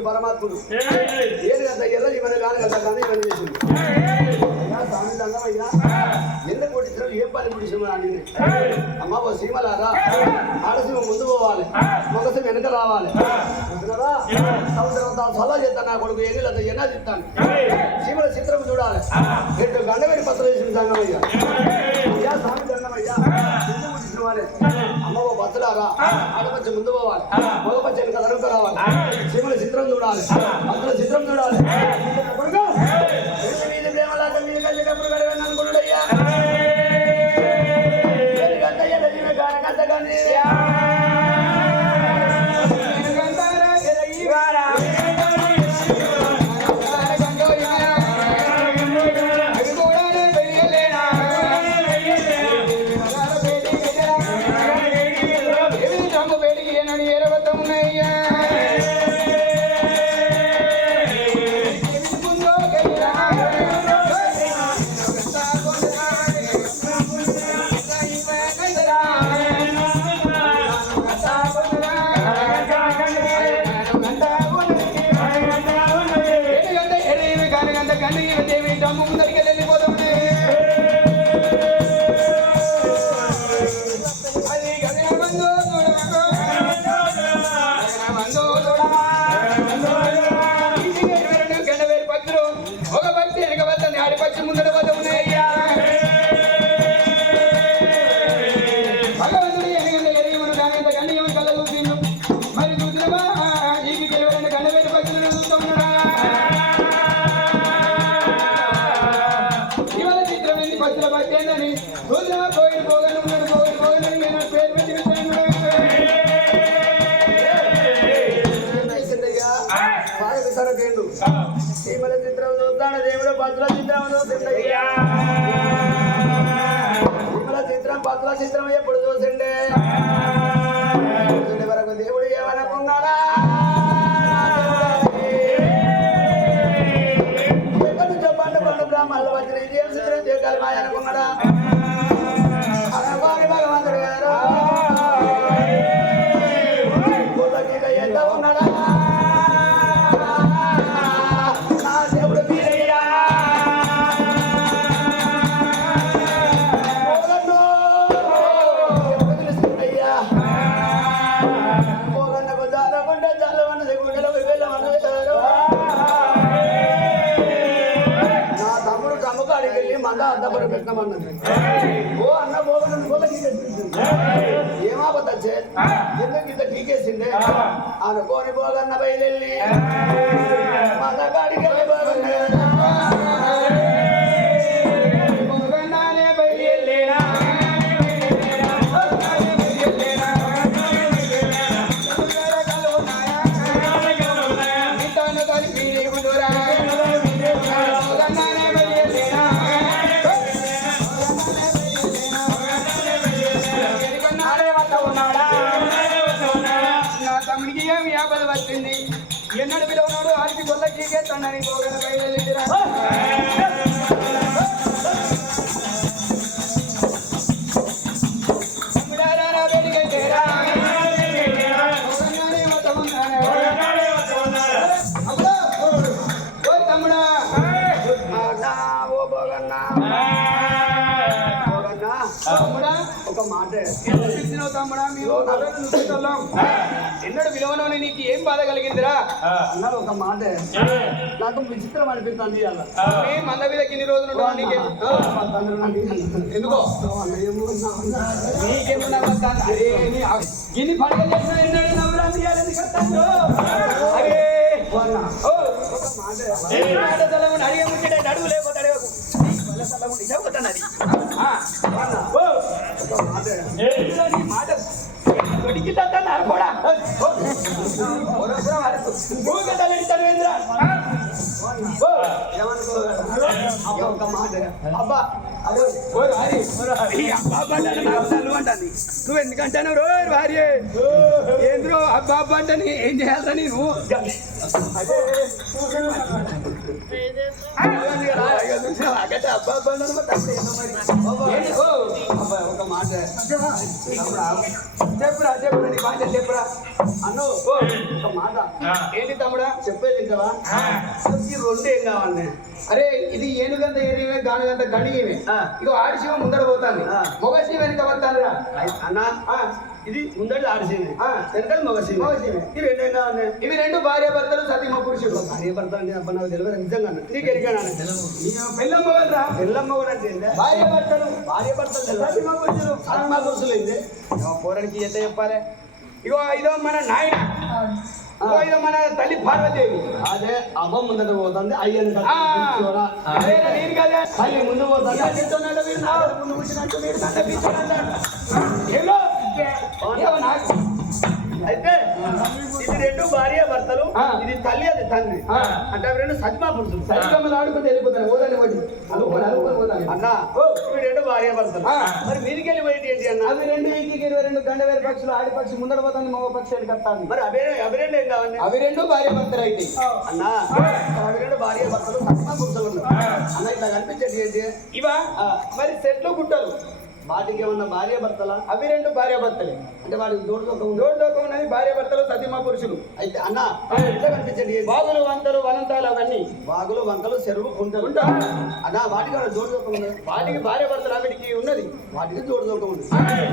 పరమాత్ముడు ఏది కదా ఎల్లది మన కాదు కదా కానీ ఇవన్నీ చేసింది స్వామి దండమయ్యా ఎందుకు కొట్టించడం ఏం పని పుడిసిన అని అమ్మ ఓ సీమలారా ఆడసీమ ముందు పోవాలి మగసీమ వెనక రావాలి కదా సంవత్సరం సలహా చేస్తాను నా కొడుకు ఏది లేదా ఎన్నా చెప్తాను సీమల చిత్రం చూడాలి 2 గంటవేడి పత్రం చేసిన దండమయ్యా అయ్యా స్వామి దండమయ్యా ఎందుకు పుట్టిన వారే అమ్మ ఓ బతులారా ఆడపచ్చ ముందు పోవాలి మగపచ్చ వెనక వెనక రావాలి సీమల చిత్రం చూడాలి అసలు చిత్రం చూడాలి మీద ప్రేమలాట మీద కలిగేటప్పుడు గడగండి అనుకున్నాడయ్యా కోయిలు పోగలు ఉన్నాడు పోగలు నేను పేరు పెట్టి సరకేండు సీమల చిత్రం చూస్తాడు దేవుడు పత్రుల చిత్రం చూసిండయ్యా సీమల చిత్రం పత్రుల చిత్రం ఎప్పుడు చూసిండే చూసిండే వరకు దేవుడు ఏమనుకున్నాడా ఎక్కడి నుంచో పండు పండు బ్రాహ్మణులు వచ్చిన ఇది ఏం చిత్రం చేయగలి మాయ అనుకున్నాడా అనుకోని భగవంతుడు గారు ఎంత ఉన్నాడా ఓ అన్న ఏమాపచ్చే ఎందుకు ఇంత టీకేసిండే అనుకోని పోగన్న బయలుల్లి మన కాడికి పోగన్నానే బయలుదేరా వచ్చింది ఎన్నడు పిలవనాడు ఆడికి గొల్ల చీకేస్తాడని పోగన బయలుదేరా తమ్ముడా ఓ బోగన్నా తమ్ముడా ఒక మాట తమ్ముడా మీరు ఎన్నడు విలువనని నీకు ఏం బాధ కలిగిందిరా అన్నారు ఒక మాట నాకు విచిత్రం అనిపిస్తుంది మంద మీదకి ఇన్ని రోజులు ఎందుకో నీకేమన్నా ఇన్ని పండుగ చేసిన ఎన్నడు నవరాత్రి అడిగే ముట్టే అడుగు లేకపోతే అడగకు మాట అబ్బా నువ్వు ఎందుకంటాను రో భార్య ఏంద్రో అబ్బా అబ్బా అంటే ఏం చేయాలరా నేను అబ్బా ఒక మాట చెప్పురా చెప్పురా నీ భాష చెప్పురా అన్ను ఒక మాట ఏంటి తమ్ముడా చెప్పేది ఇంకవా ఈ రెండు ఏం కావాలి అరే ఇది ఏనుగంత ఏరివే గానుగంత గడియమే ఇగో ఆడిశివ ముందర పోతాంది మొగ శివ వెనుక వస్తానురా అన్నా ఇది ముందడి ఆడిసింది వెనకాల మగసింది ఈ రెండు ఏం కావాలి ఇవి రెండు భార్య భర్తలు సతీమ పురుషుడు భార్య భర్త అంటే అబ్బా నాకు తెలియదు నిజంగా నీకు ఎరిగాను పెళ్ళమ్మ వాళ్ళరా పెళ్ళమ్మ కూడా అంటే భార్య భర్తలు సతీమ పురుషులు సతీమ పురుషులు ఏంది పోరానికి ఎంత చెప్పాలి ఇగో ఇదో మన నాయన ఇదో మన తల్లి పార్వదేవి అదే అబ్బ ముందట పోతుంది అయ్యని నేను కదా తల్లి ముందు పోతుంది ముందు కూర్చున్నట్టు మీరు నాకు అయితే ఇది రెండు భార్య భర్తలు ఇది తల్లి అది తండ్రి అంటే అవి రెండు సత్మా పురుషులు సరిగమ్మలు ఆడుకుంటూ వెళ్ళిపోతాను ఓదని ఒకటి అనుకుని పోతాను అన్న ఇవి రెండు భార్య భర్తలు మరి మీదికి వెళ్ళి పోయేది ఏంటి అన్న అవి రెండు ఇంటికి 22 గండవేరు పక్షులు ఆడి పక్షి ముందర పోతాను మగ పక్షి అని కట్టాలి మరి అవి రెండు ఏం కావాలి అవి రెండు భార్య భర్తలు అయితే అన్న అవి రెండు భార్య భర్తలు సత్మా పురుషులు ఉన్నారు అన్న ఇట్లా కనిపించేది ఏంటి ఇవా మరి చెట్లు గుట్టలు వాటికి ఏమన్నా భార్య భర్తలా అవి రెండు భార్య భర్తలే అంటే వాటికి దోడుదోకం ఉన్నది భార్య భర్తలు సతీమ పురుషులు అయితే అన్న ఎట్లా కనిపించండి బాగులు వంతలు వనంతాలు అవన్నీ వాగులు వంకలు చెరువు కుంటలు అన్న వాటికి దోడుదోకం ఉంది వాటికి భార్య భర్తలు అవిటికి ఉన్నది వాటికి దోడుదోకం ఉంది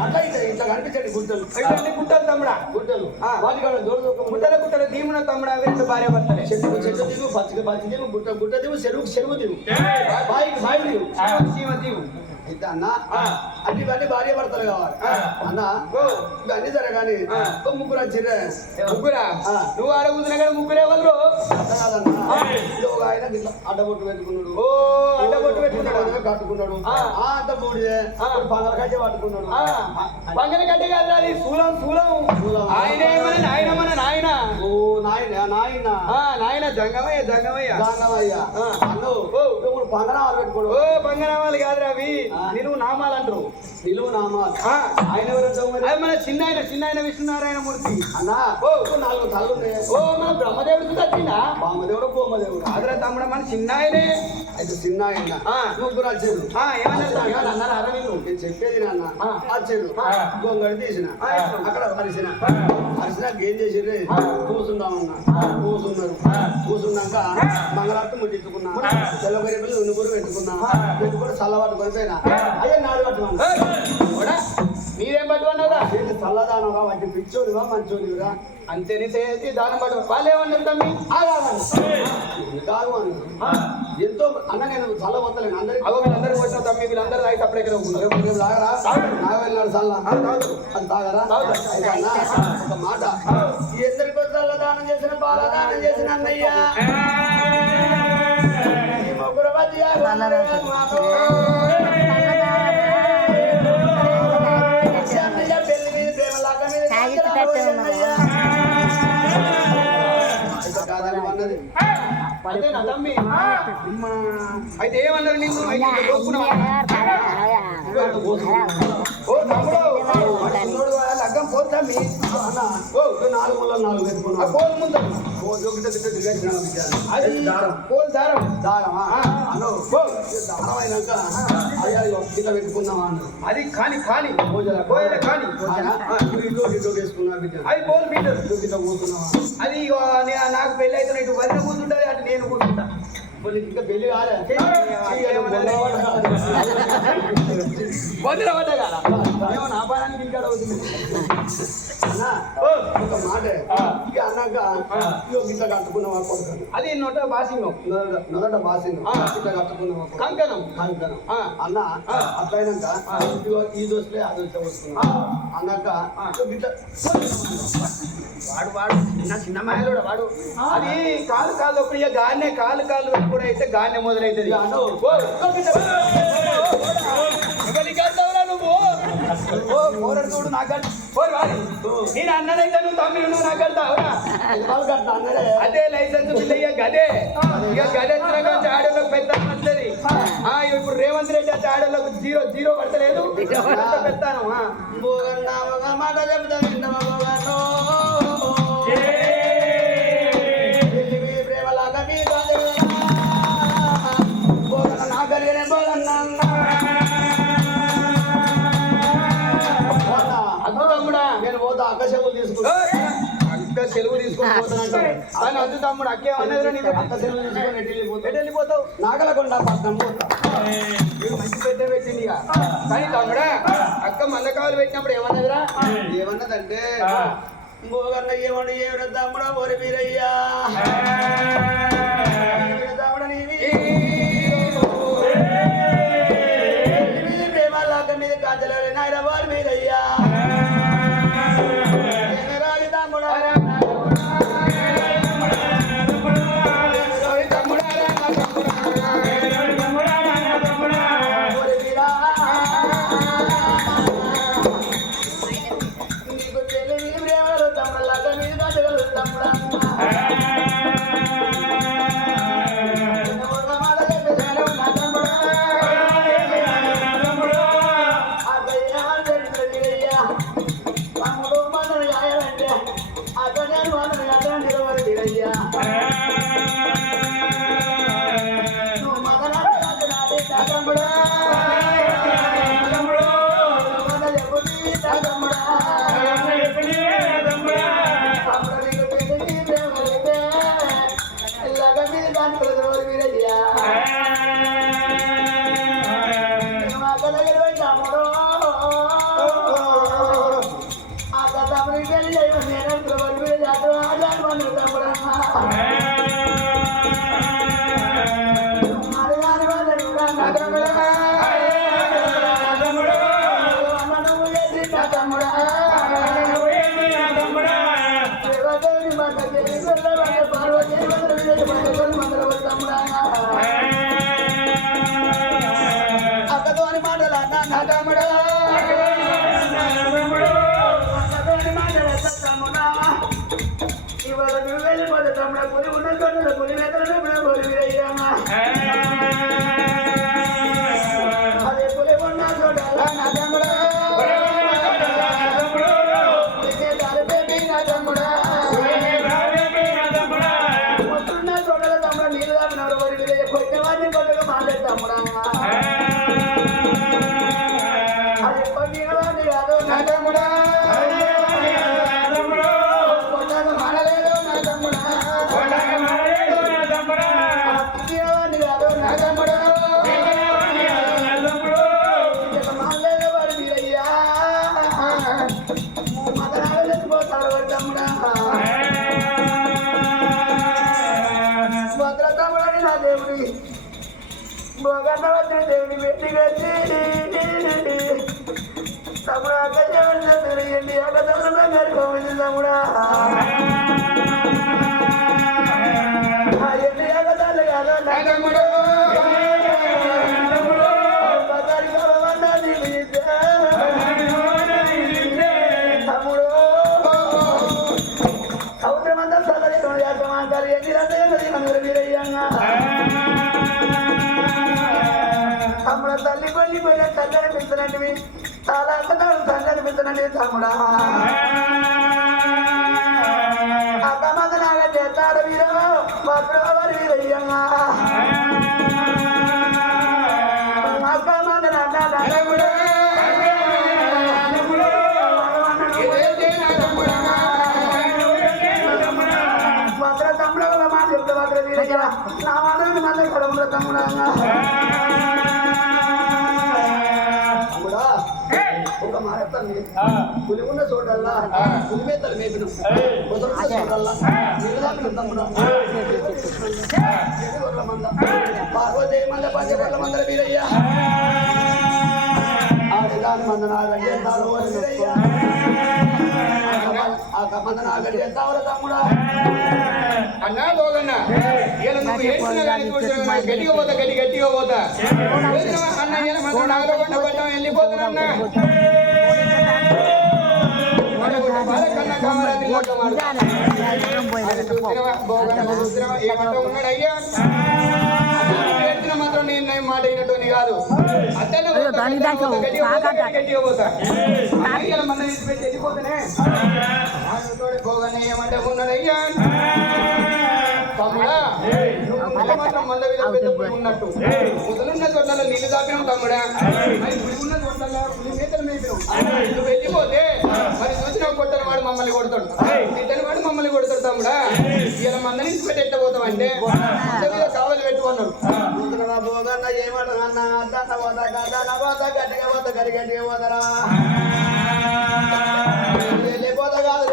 అట్లా ఇట్లా కనిపించండి గుంటలు ఇవన్నీ గుట్టలు తమ్ముడా గుంటలు వాటికి దోడుదోకం గుట్టల దీమున తమ్ముడా అవి రెండు భార్య భర్తలే చెట్టు దిగు పచ్చిక పచ్చి దిగు గుట్ట దిగు చెరువు దిగు బాయికి బాయి దిగు శివ దీవు అయితే అన్న అన్ని భార్య భర్తలు పిల్లలు కావాలి అన్న అన్ని సరే కానీ ముగ్గురు వచ్చిర్రే ముగ్గురా నువ్వు ఆడ కూర్చున్నా కదా ముగ్గురే వాళ్ళు ఆయన అడ్డబొట్టు పెట్టుకున్నాడు అడ్డబొట్టు పెట్టుకున్నాడు కట్టుకున్నాడు అంత బూడిదే పంగల కట్టే పట్టుకున్నాడు పంగల కట్టే కాదు అది శూలం శూలం ఆయన మన నాయన మన నాయన ఓ నాయన నాయన నాయన జంగమయ్య జంగమయ్య జంగమయ్య ఇప్పుడు పంగనామాలు పెట్టుకోడు ఓ పంగనామాలు కాదు అవి నిలువు నామాలు అంటారు నిలువు నామాలు ఆయన అది మన చిన్న ఆయన విష్ణునారాయణ మూర్తి అన్నా ఓ 4 తల్లు ఉన్నాయి ఓ మన బ్రహ్మదేవుడికి వచ్చిందా బామదేవుడు బొమ్మదేవుడు ఆదర తమ్ముడు మన చిన్న ఆయనే అయితే చిన్న ఆయన ముగ్గురు వచ్చారు ఏమన్నారు అరవిందు నేను చెప్పేది నాన్న వచ్చారు గొంగడి తీసిన అక్కడ అరిసిన ఏం చేసిర్రు కూసుందామన్నా కూసున్నారు కూసున్నాక మంగళార్తి ముట్టించుకున్నా తెల్లగరి పిల్లలు ఉనుగురు పెట్టుకున్నా పెట్టుకుని చల్లవాటు కొనిపోయినా అయ్యే నాడు పట్టుకున్నా మీరేం పట్టుకున్నారా చల్లదానరా వాటి పిచ్చోడివా మంచోడివిరా అంతేని చేసి దానం పట్టు వాళ్ళు ఏమన్నారు తమ్మి కాదు అని ఎంతో అన్న నేను చల్ల వద్దలేను అందరికి వీళ్ళందరూ వచ్చిన తమ్మి వీళ్ళందరూ తాగి అప్పుడే తాగరా నాకు వెళ్ళాడు చల్ల అది తాగరా అయితే అన్న ఒక మాట ఎందరికో చల్లదానం చేసిన బాలదానం చేసిన అన్నయ్య ఈ ముగ్గురు మధ్య పెళ్లి మీద ప్రేమ లాగా మీద అదేనా తమ్మి అయితే ఏమన్నారు నిన్ను ఓ తమ్ముడు లగ్గం పోతామి అన్న ఓ 4 ముళ్ళ 4 పెట్టుకున్నా పోలు ముందు అది దారం పోలు దారం దారమా అను దారం అయినాక అయ్యా ఇట్లా పెట్టుకుందామా అన్న అది కాని కాని పోయలే కాని ఇటు వేసుకున్నా అది పోలు మీటర్ ఇట్లా కూర్చున్నావా అది నాకు పెళ్లి అయితే ఇటు వదిన కూర్చుంటుంది అటు నేను కూర్చుంటా ఇంకా పెళ్లి కాలే వదిన పడ్డా కదా నా పడానికి ఇంకా అవుతుంది ఒక మాట ఇక అన్నాక ఇట్లా కట్టుకున్నావా కొడుకు అది నొట బాసింగం మొదట బాసింగం ఇట్లా కట్టుకున్నావా కంకణం కంకణం అన్న అట్లయినాక ఈ దోస్తులే ఆ దోస్తులే వస్తున్నా అన్నాక ఇట్లా వాడు చిన్న చిన్న మాయలోడు వాడు అది కాలు కాలు ఒకటి ఇక గాన్నే కాలు కూడా అయితే గాన్నే మొదలైతుంది నువ్వు చూడు నాకు నేను అన్నదైతే నువ్వు తమ్మి నువ్వు నాకు వెళ్తావురా అదే లైసెన్స్ బిల్ అయ్యా గదే ఇక గదే ఆడలోకి పెద్ద వస్తుంది ఇప్పుడు రేవంత్ రెడ్డి అయితే ఆడలోకి 0 పడతలేదు పెడతాను మాట చెప్తా ప్రేమలాగా నా కలిగిన తమ్ముడా నేను పోతా అక్క చెవులు తీసుకుంటా అక్క సెలవు తీసుకొని పోతానంటావు కానీ అద్దు తమ్ముడు అక్కేమన్నదిరా నీకు అక్క సెలవు తీసుకొని ఎటు వెళ్ళిపోతావు నాగలకొండ పట్నం పోతా మంచి పెద్ద పెట్టింది ఇక కానీ తమ్ముడా అక్క మందకాలు పెట్టినప్పుడు ఏమన్నదిరా ఏమన్నదంటే గోగన్న ఏమన్నా ఏమిరా తమ్ముడా ఓరి వీరయ్యా తమ్ముడ ప్రేమ లాక మీద కాచలే నాయన వారి మీరయ్యా తమ్ముడా నా తమ్ముడా కొండగ మాడలేడు నా తమ్ముడా పిచ్చివాడిని కాదు నా తమ్ముడు మాడలేడు వాడు వీరయ్యా మగనాడు పోతాడు వాడు తమ్ముడా భద్ర తమ్ముడని నా దేవుడి భోగన్న వచ్చిన దేవుని పెట్టి వచ్చి తమ్ముడు అక్కడ తెలియండి అక్కడ తమ్ముడు గారి పోయింది తమ్ముడా ఎన్ని అగదాలు కాదు నా తమ్ముడు తమ్ముడు సముద్రమంతా చల్లది ఎన్ని రద్దీ మనరు వీరయ్యంగా తమ్ముడ తల్లి కొన్ని పోయిన తల్లని పెంచినట్టువి చాలా తల్లని పెంచినట్టు తమ్ముడా అక్కమంది నాగా చేస్తాడు వీరు భద్రవారి వీరయ్యంగా అక్కమంది నాన్న తమ్ముడు భద్ర తమ్ముడు మాట చెప్తా భద్ర వీరయ్య నా మాటని మళ్ళీ కడముల తమ్ముడా ఒక మారతాను పులి ఉన్న చోటల్లా పులి మేతలు మేపిన కుదరున్న చోటల్లా నిలదాపిన తమ్ముడు పార్వదేవి మంద పంచవర్ల మందల వీరయ్య ఆడదాని మంద నాగడి చేస్తారు వీరయ్య ఆ మంద నాగడి చేస్తావు తమ్ముడా అన్నా పోగన్నా ఇలా నువ్వు ఏడ్చినా కానీ చూసినా గట్టిగా పోతా గట్టిగా పోతా అన్న ఇలా మంది నాగలో కొండ పడ్డం వెళ్ళిపోతున్నా ఉన్నాడయ్యా మాత్రం నేను మాట అయినట్టు కాదు గట్టిగా పోతా మన పెట్టి వెళ్ళిపోతానే పోగానే ఏమంటే ఉన్నాడయ్యా తమ్ముడా మాత్రం మళ్ళీ ఉన్నట్టు ముసలున్న చోట్ల నీళ్ళు దాపినాం తమ్ముడా మరి పులిగున్న చోట్ల పులి మేతలు మేపినాం నువ్వు వెళ్ళిపోతే మరి చూసిన కొట్టని వాడు మమ్మల్ని కొడతాడు ఇద్దరు వాడు మమ్మల్ని కొడతాడు తమ్ముడా ఇలా మంద నుంచి పెట్టి ఎట్ట పోతామంటే మీద కావాలి పెట్టుకున్నాడు పోగన్న ఏమన్నా అన్న పోతా గట్టిగా పోతా గట్టిగా పోతారా వెళ్ళిపోతా కాదు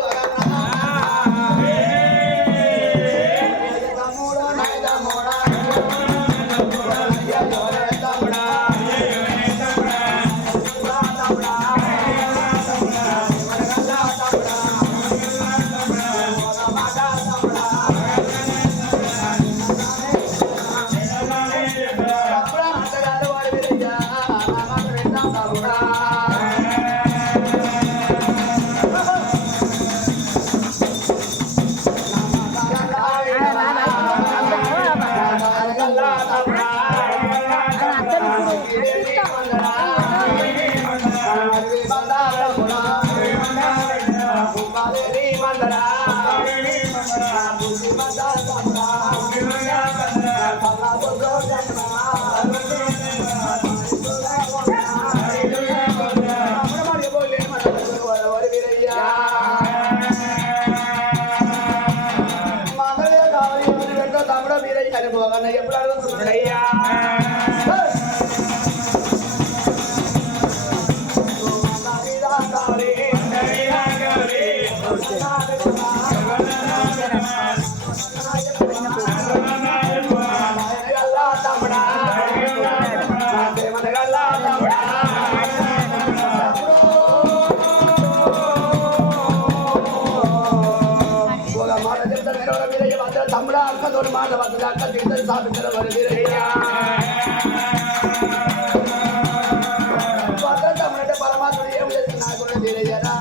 ఎప్పుడు అడుగుతున్నాడయ్యా తమ్ముడా అక్కతో మాట వద్ద అక్క తీర్థం స్థాపించిన వారి వీరయ్యా తమ్ముడంటే పరమాత్ముడు ఏం చేసి నాకు వీరయ్యరా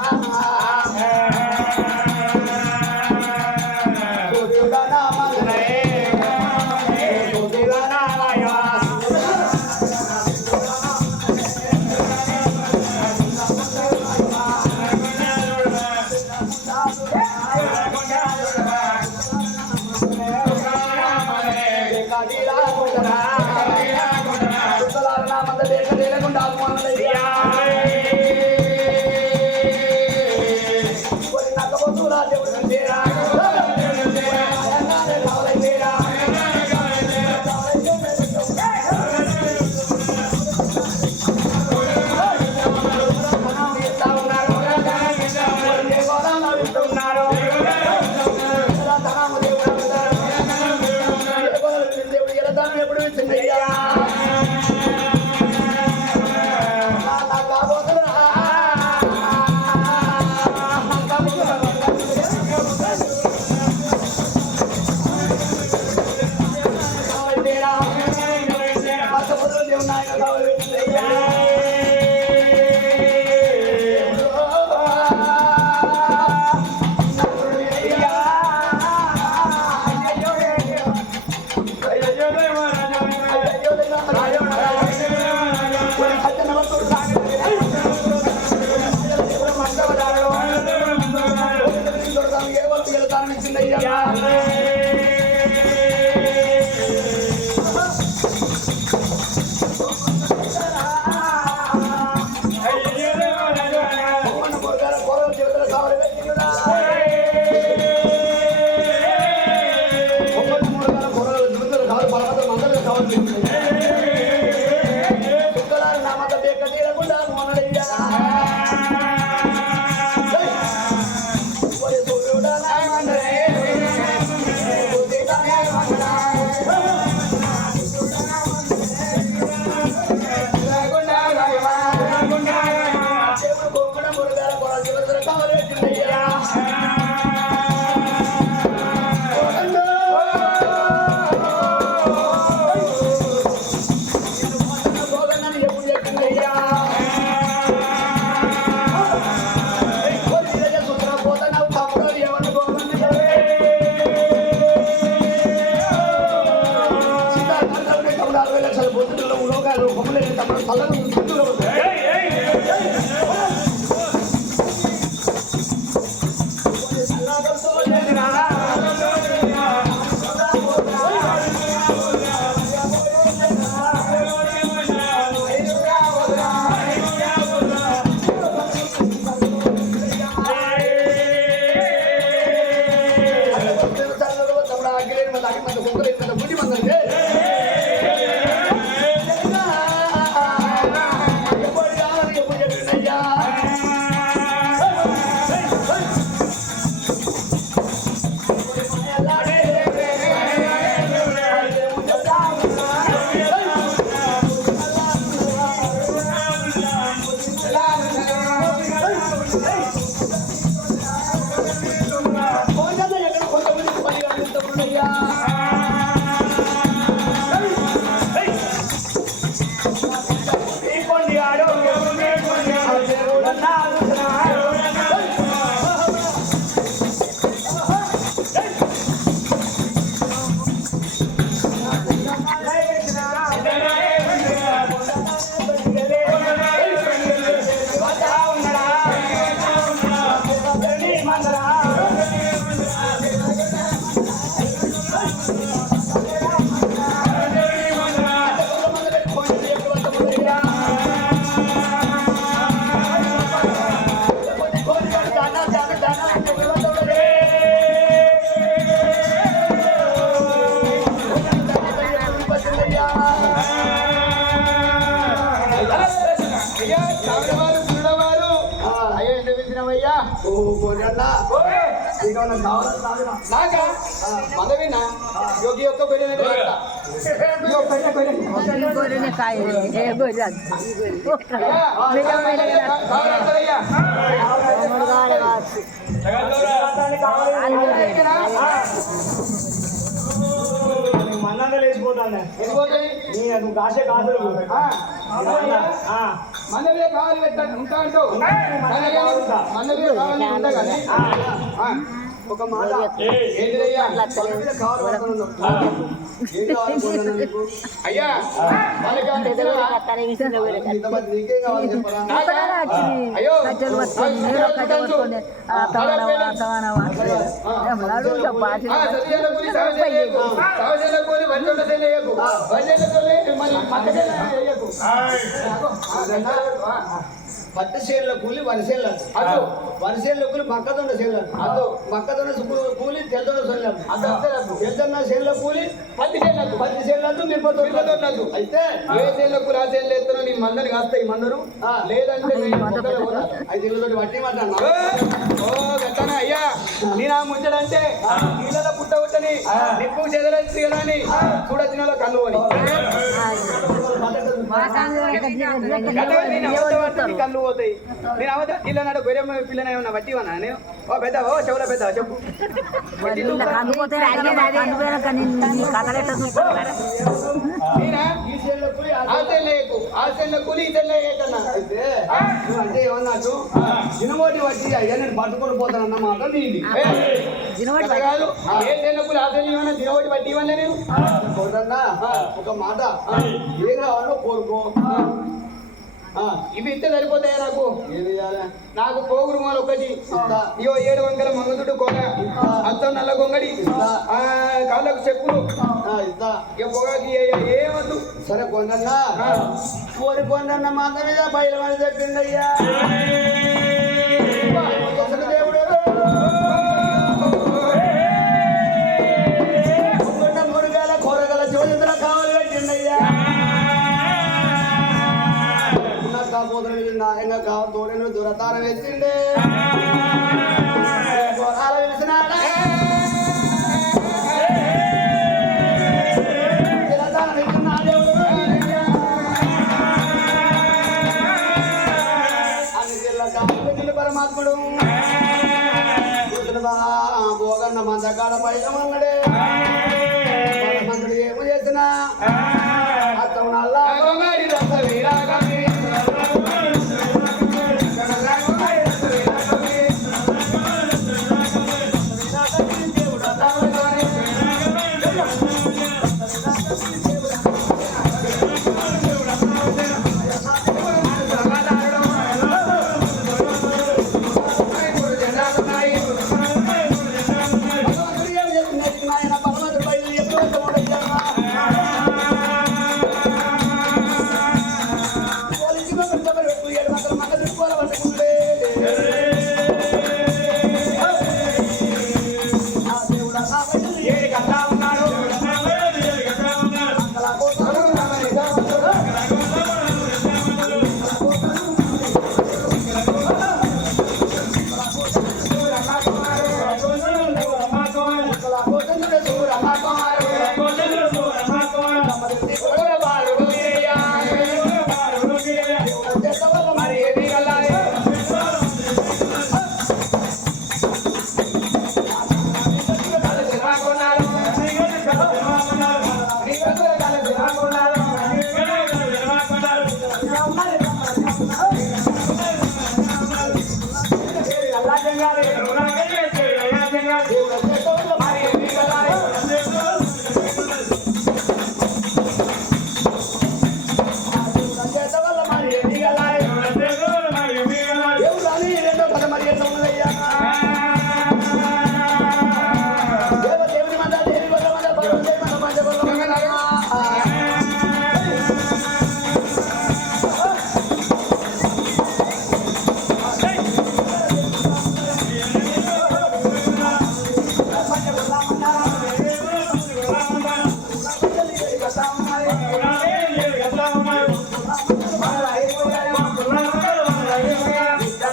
కొండన్న ఎక్కడ కొంతమంది పని అడుగుతున్నాయ్యా ఈ కొండి ఆడో అయ్యా చావడవారు చూడవారు అయ్యో ఎందుకు పిలిచినవయ్యా ఓ కొండన్నా నీకేమన్నా కావాలా నాకా మనవినా యోగి యొక్క పెళ్ళి మన్నాగా లేచిపోతాను నువ్వు కాసే కాదు మనవే కావాలి పెట్టండి ఉంటా అంటావు మనవే కావాలి ఉంటా కానీ ఒక మాట ఏంటిదయ్యా అయ్యా వాళ్ళకి నీకే కావాలి చెప్పరా అయ్యో పట్టు చేనుల కూలి వరిసేళ్ళు అదో వరిసేళ్ళ కూలి మక్కదొండ చేనులు అదో మక్కదొండ కూలి తెల్లదొండ చేనులు అదో తెల్లదొండ చేనుల కూలి పత్తి చేనులకు పత్తి చేనులు మిరపదొండదు అయితే ఏ చేనులకు ఆ చేనులు ఎత్తున నీ మందని కాస్తాయి మందరు లేదంటే ఐదు ఇళ్ళతోటి వట్టి మాట్లాడినా ఓ గట్టనా అయ్యా నేను ఆ ముంచడంటే నీళ్ళలో పుట్ట పుట్టని నిప్పు చెదరచ్చి కదా అని చూడొచ్చిన కన్ను అని కళ్ళు పోతాయి నేను అవత పిల్లనాడు గొర్రె పిల్లన ఏమన్నా పట్టివన్నా నేను ఓ పెద్ద ఓ చెవుల పెద్ద చెప్పు కూలి ఇతరులేకన్నా అయితే నువ్వు అంటే ఏమన్నట్టు జినమోటి వచ్చి అయ్యా నేను పట్టుకొని పోతానన్నమాట నీది కాదు ఏ తెల్లకులు ఆ తెల్లి ఏమన్నా దినోటి పట్టి ఇవ్వలే నేను కోటన్నా ఒక మాట ఏం కావాలో కోరుకో ఇవి ఇస్తే సరిపోతాయా నాకు ఏం చేయాలి నాకు పోగురు మాలు ఒకటి ఇయో 7 వంకల మంగదుడు కొన అత్తం నల్ల గొంగడి కాళ్ళకు చెప్పులు ఇద్దా ఇక పొగాకి ఏమద్దు సరే కొండన్నా కోరి కొండన్న మాట మీద బయలుమని చెప్పిండయ్యా దేవుడు మురుగాల కూరగాల చోదింతల కావాలి పెట్టిండయ్యా నాయన కావాలి తోడను దురతారం వేసిండే పిలిచినాడా పరమాత్ముడు భోగన్న మందకాడ పైకమన్నాడే పరమాత్ముడు ఏమో చేసిన అత్తం నల్లా పరమాత్మ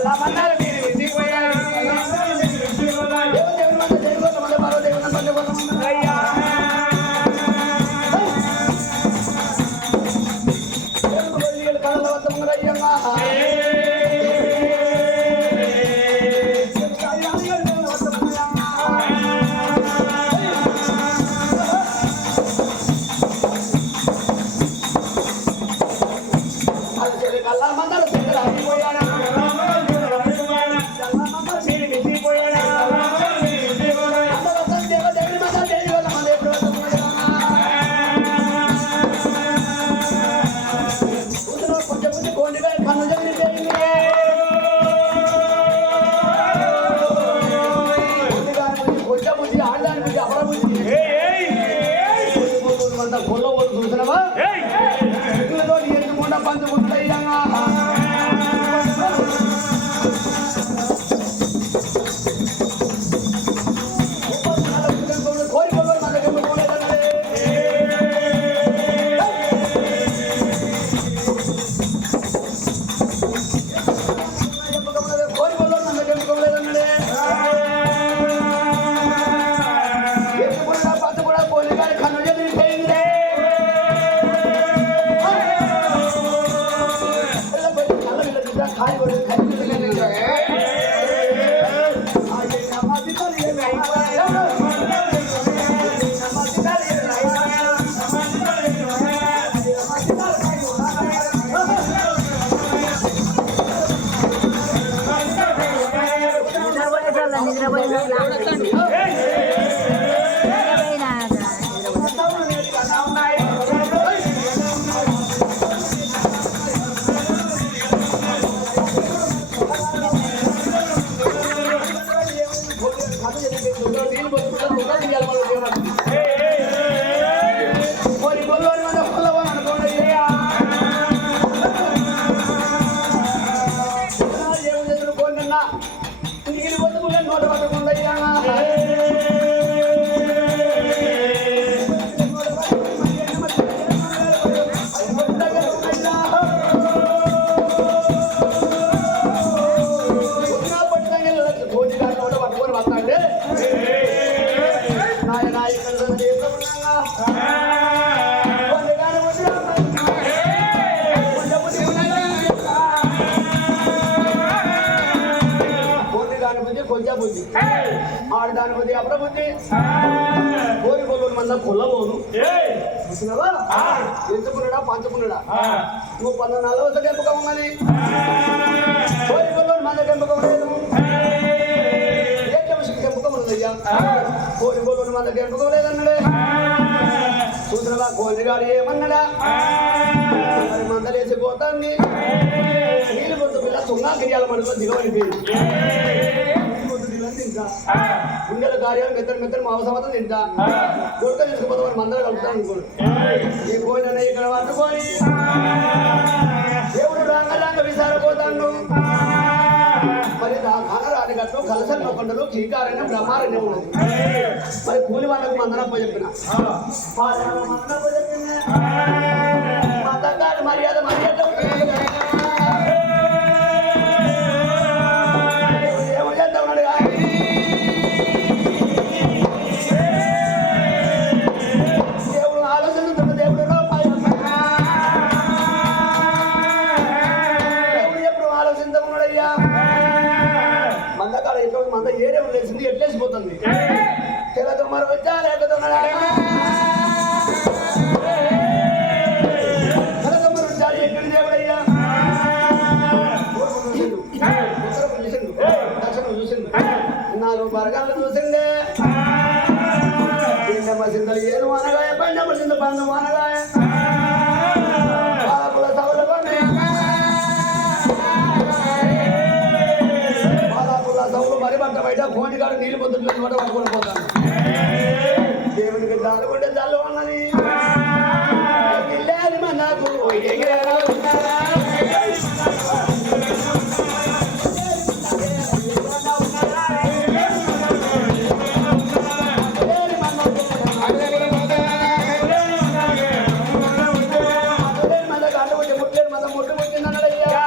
కళ్ళమన్నారు మీరు విసిగిపోయారు దేవుని మంద దేవుని మంద మరో దేవుని మంద అయ్యా కళ్ళ వద్ద అయ్యమ్మా ఆడదాని బుద్ధి అప్రబుద్ధి కోరి కొల్లు మంద కొల్లబోను చూసినావా ఎంచుకున్నాడా పంచుకున్నాడా నువ్వు 14 టెంపకమని కోరి కొల్లు మంద టెంపకం లేదు ఏ టెంపకం ఉన్నదయ్యా కోరి కొల్లు మంద టెంపకం లేదన్నాడే చూసినావా కోరిగాడు ఏమన్నాడా మరి మందలేసి పోతాన్ని నీళ్ళు కొద్దు పిల్ల తుంగా గిరియాల మనలో దిగవనిపోయింది గుండెల కార్యాలు మెత్తలు మాంసమతం తింటా కొడుక తీసుకుపోతామని మందలు కలుపుతాను అనుకోడు ఈ పోయిన ఇక్కడ పట్టుకొని దేవుడు రాంగ విసారపోతాను మరి కానరాని గట్టు కలసలు నొక్కండలు కీకారణ్యం బ్రహ్మారణ్యం ఉన్నది మరి కూలి వాళ్ళకు మందనప్ప చెప్పిన మందనప్ప చెప్పిన మందగాడు మర్యాద మర్యాద మంద ఏరే లేచింది ఎట్లేసిపోతుంది తెలతో మరి వచ్చా లేకపోతే మరి వచ్చారు ఎక్కడి దేవుడయ్యా దర్శనం చూసిండు 4 బరగాళ్ళు చూసిండే పిండమ్మ చింతలు ఏను అనగాయ పండమ్మ చింత పండు అనగాయ పాలకుల సవల సౌలు మరి పంట బయట కోటిగాడు నీళ్ళు పొద్దుట్లు చోట పట్టుకొని పోతాను దేవుడికి దారుకుంటే చల్లు అన్నది నాకు ముట్టు ముట్టిందన్నయ్యా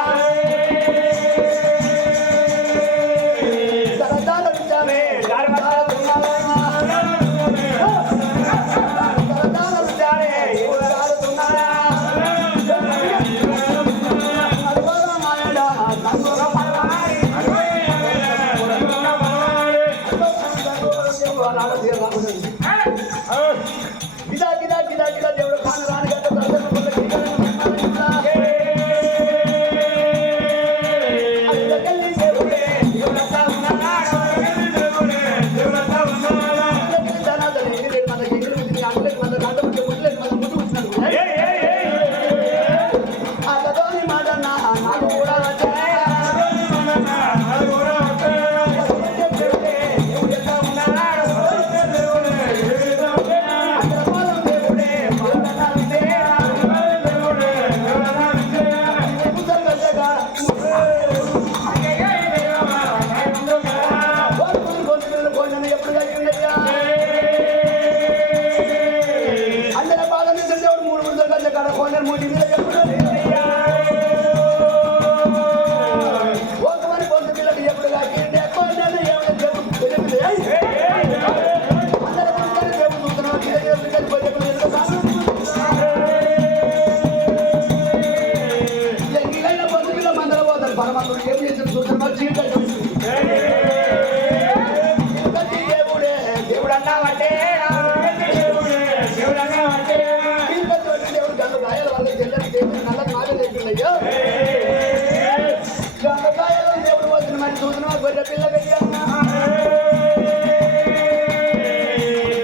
గొర్రె పిల్ల పెరిగాను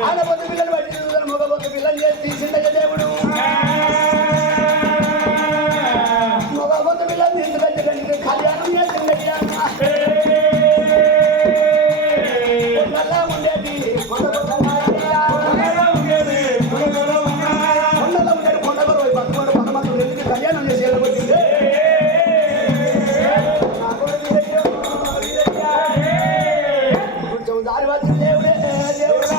ఆడబొద్దు పిల్లలు బట్టి చూసాను మగబొద్దు పిల్లలు చేసి తీసిండయ్య దేవుడు మగబొద్దు పిల్లలు తీసుకొచ్చి కళ్యాణం చేసిండయ్యా నల్లా ఉండేది కొండలో ఉండేది కొండలో రోజు పట్టుకోండి కొంతమంది వెళ్ళి కళ్యాణం చేసి వెళ్ళబోతుంది కొంచెం దారి వచ్చింది దేవుడే దేవుడా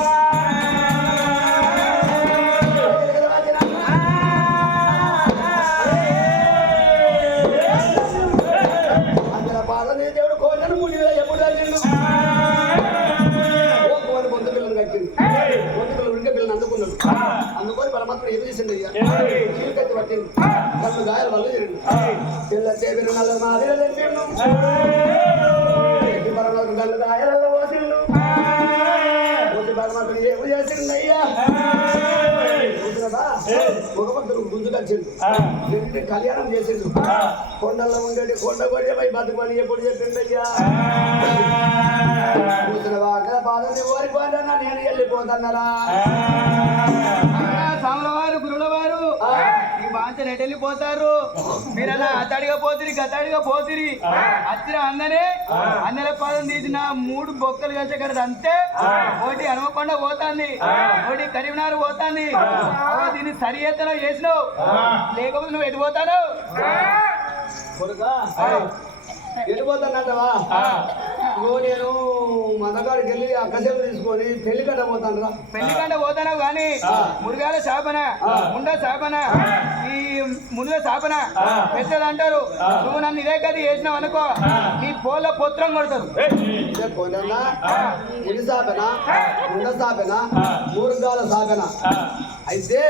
అందర బాధని దేవుడు కోరినను మూడు ఎప్పుడు తగ్గిండు ఓ పొందు పిల్లలు కట్టింది పొందు పిల్లలు ఉడికే పిల్లలు అందుకున్నాడు అందుకొని పరమాత్మ ఏం చేసింది చీకట్టి పట్టింది కళ్ళు గాయాల వల్ల జరిగింది పిల్ల చేపిన నల్ల మాదిరి తెప్పిండు పరమాత్మ కళ్ళు గాయాలలో పోసిండు పోసి పరమాత్మ ఏమి చేసిండు అయ్యా భగవంతుడు గుంజుకొచ్చిండు కళ్యాణం చేసిండు కొండల్లో ఉండేది కొండ కొట్టేపై బతుకొని ఎప్పుడు చెప్పిండు అయ్యా బాధని ఓరిపోతానా నేను వెళ్ళిపోతానరా సాములవారు గురువులవారు ఈ బాంచలు ఎటు వెళ్ళిపోతారు మీరన్నా అతడిగా పోతిరి గతడిగా పోతిరి అచ్చిన అందరే పాదం తీసిన 3 బొక్కలు కలిసి అంతే ఒకటి హనుమకొండ పోతాంది ఒకటి కరీంనగర్ పోతాంది దీన్ని సరి ఎత్తన చేసినావు లేకపోతే నువ్వు ఎటు పోతాను వెళ్ళిపోతానంటవా నేను మదగాడికి వెళ్ళి అక్కసేపు తీసుకొని పెళ్లి కట్ట పోతాను రా పెళ్లి కంట పోతాను కానీ మురుగాల శాపన ముండ శాపన ఈ మునుగ శాపన పెద్దలు అంటారు నువ్వు నన్ను ఇదే కది చేసినావు అనుకో నీ పోల పొత్రం కొడతారు ముడి సాపెన ముండ సాపెన మురుగాల సాపెన అయితే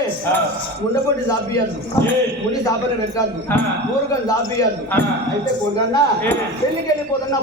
ముండపొట్టి సాపియద్దు ముడి సాపన పెట్టద్దు మురుగలు సాపియద్దు అయితే కొడుకన్నా పెళ్లికి వెళ్ళిపోతున్నా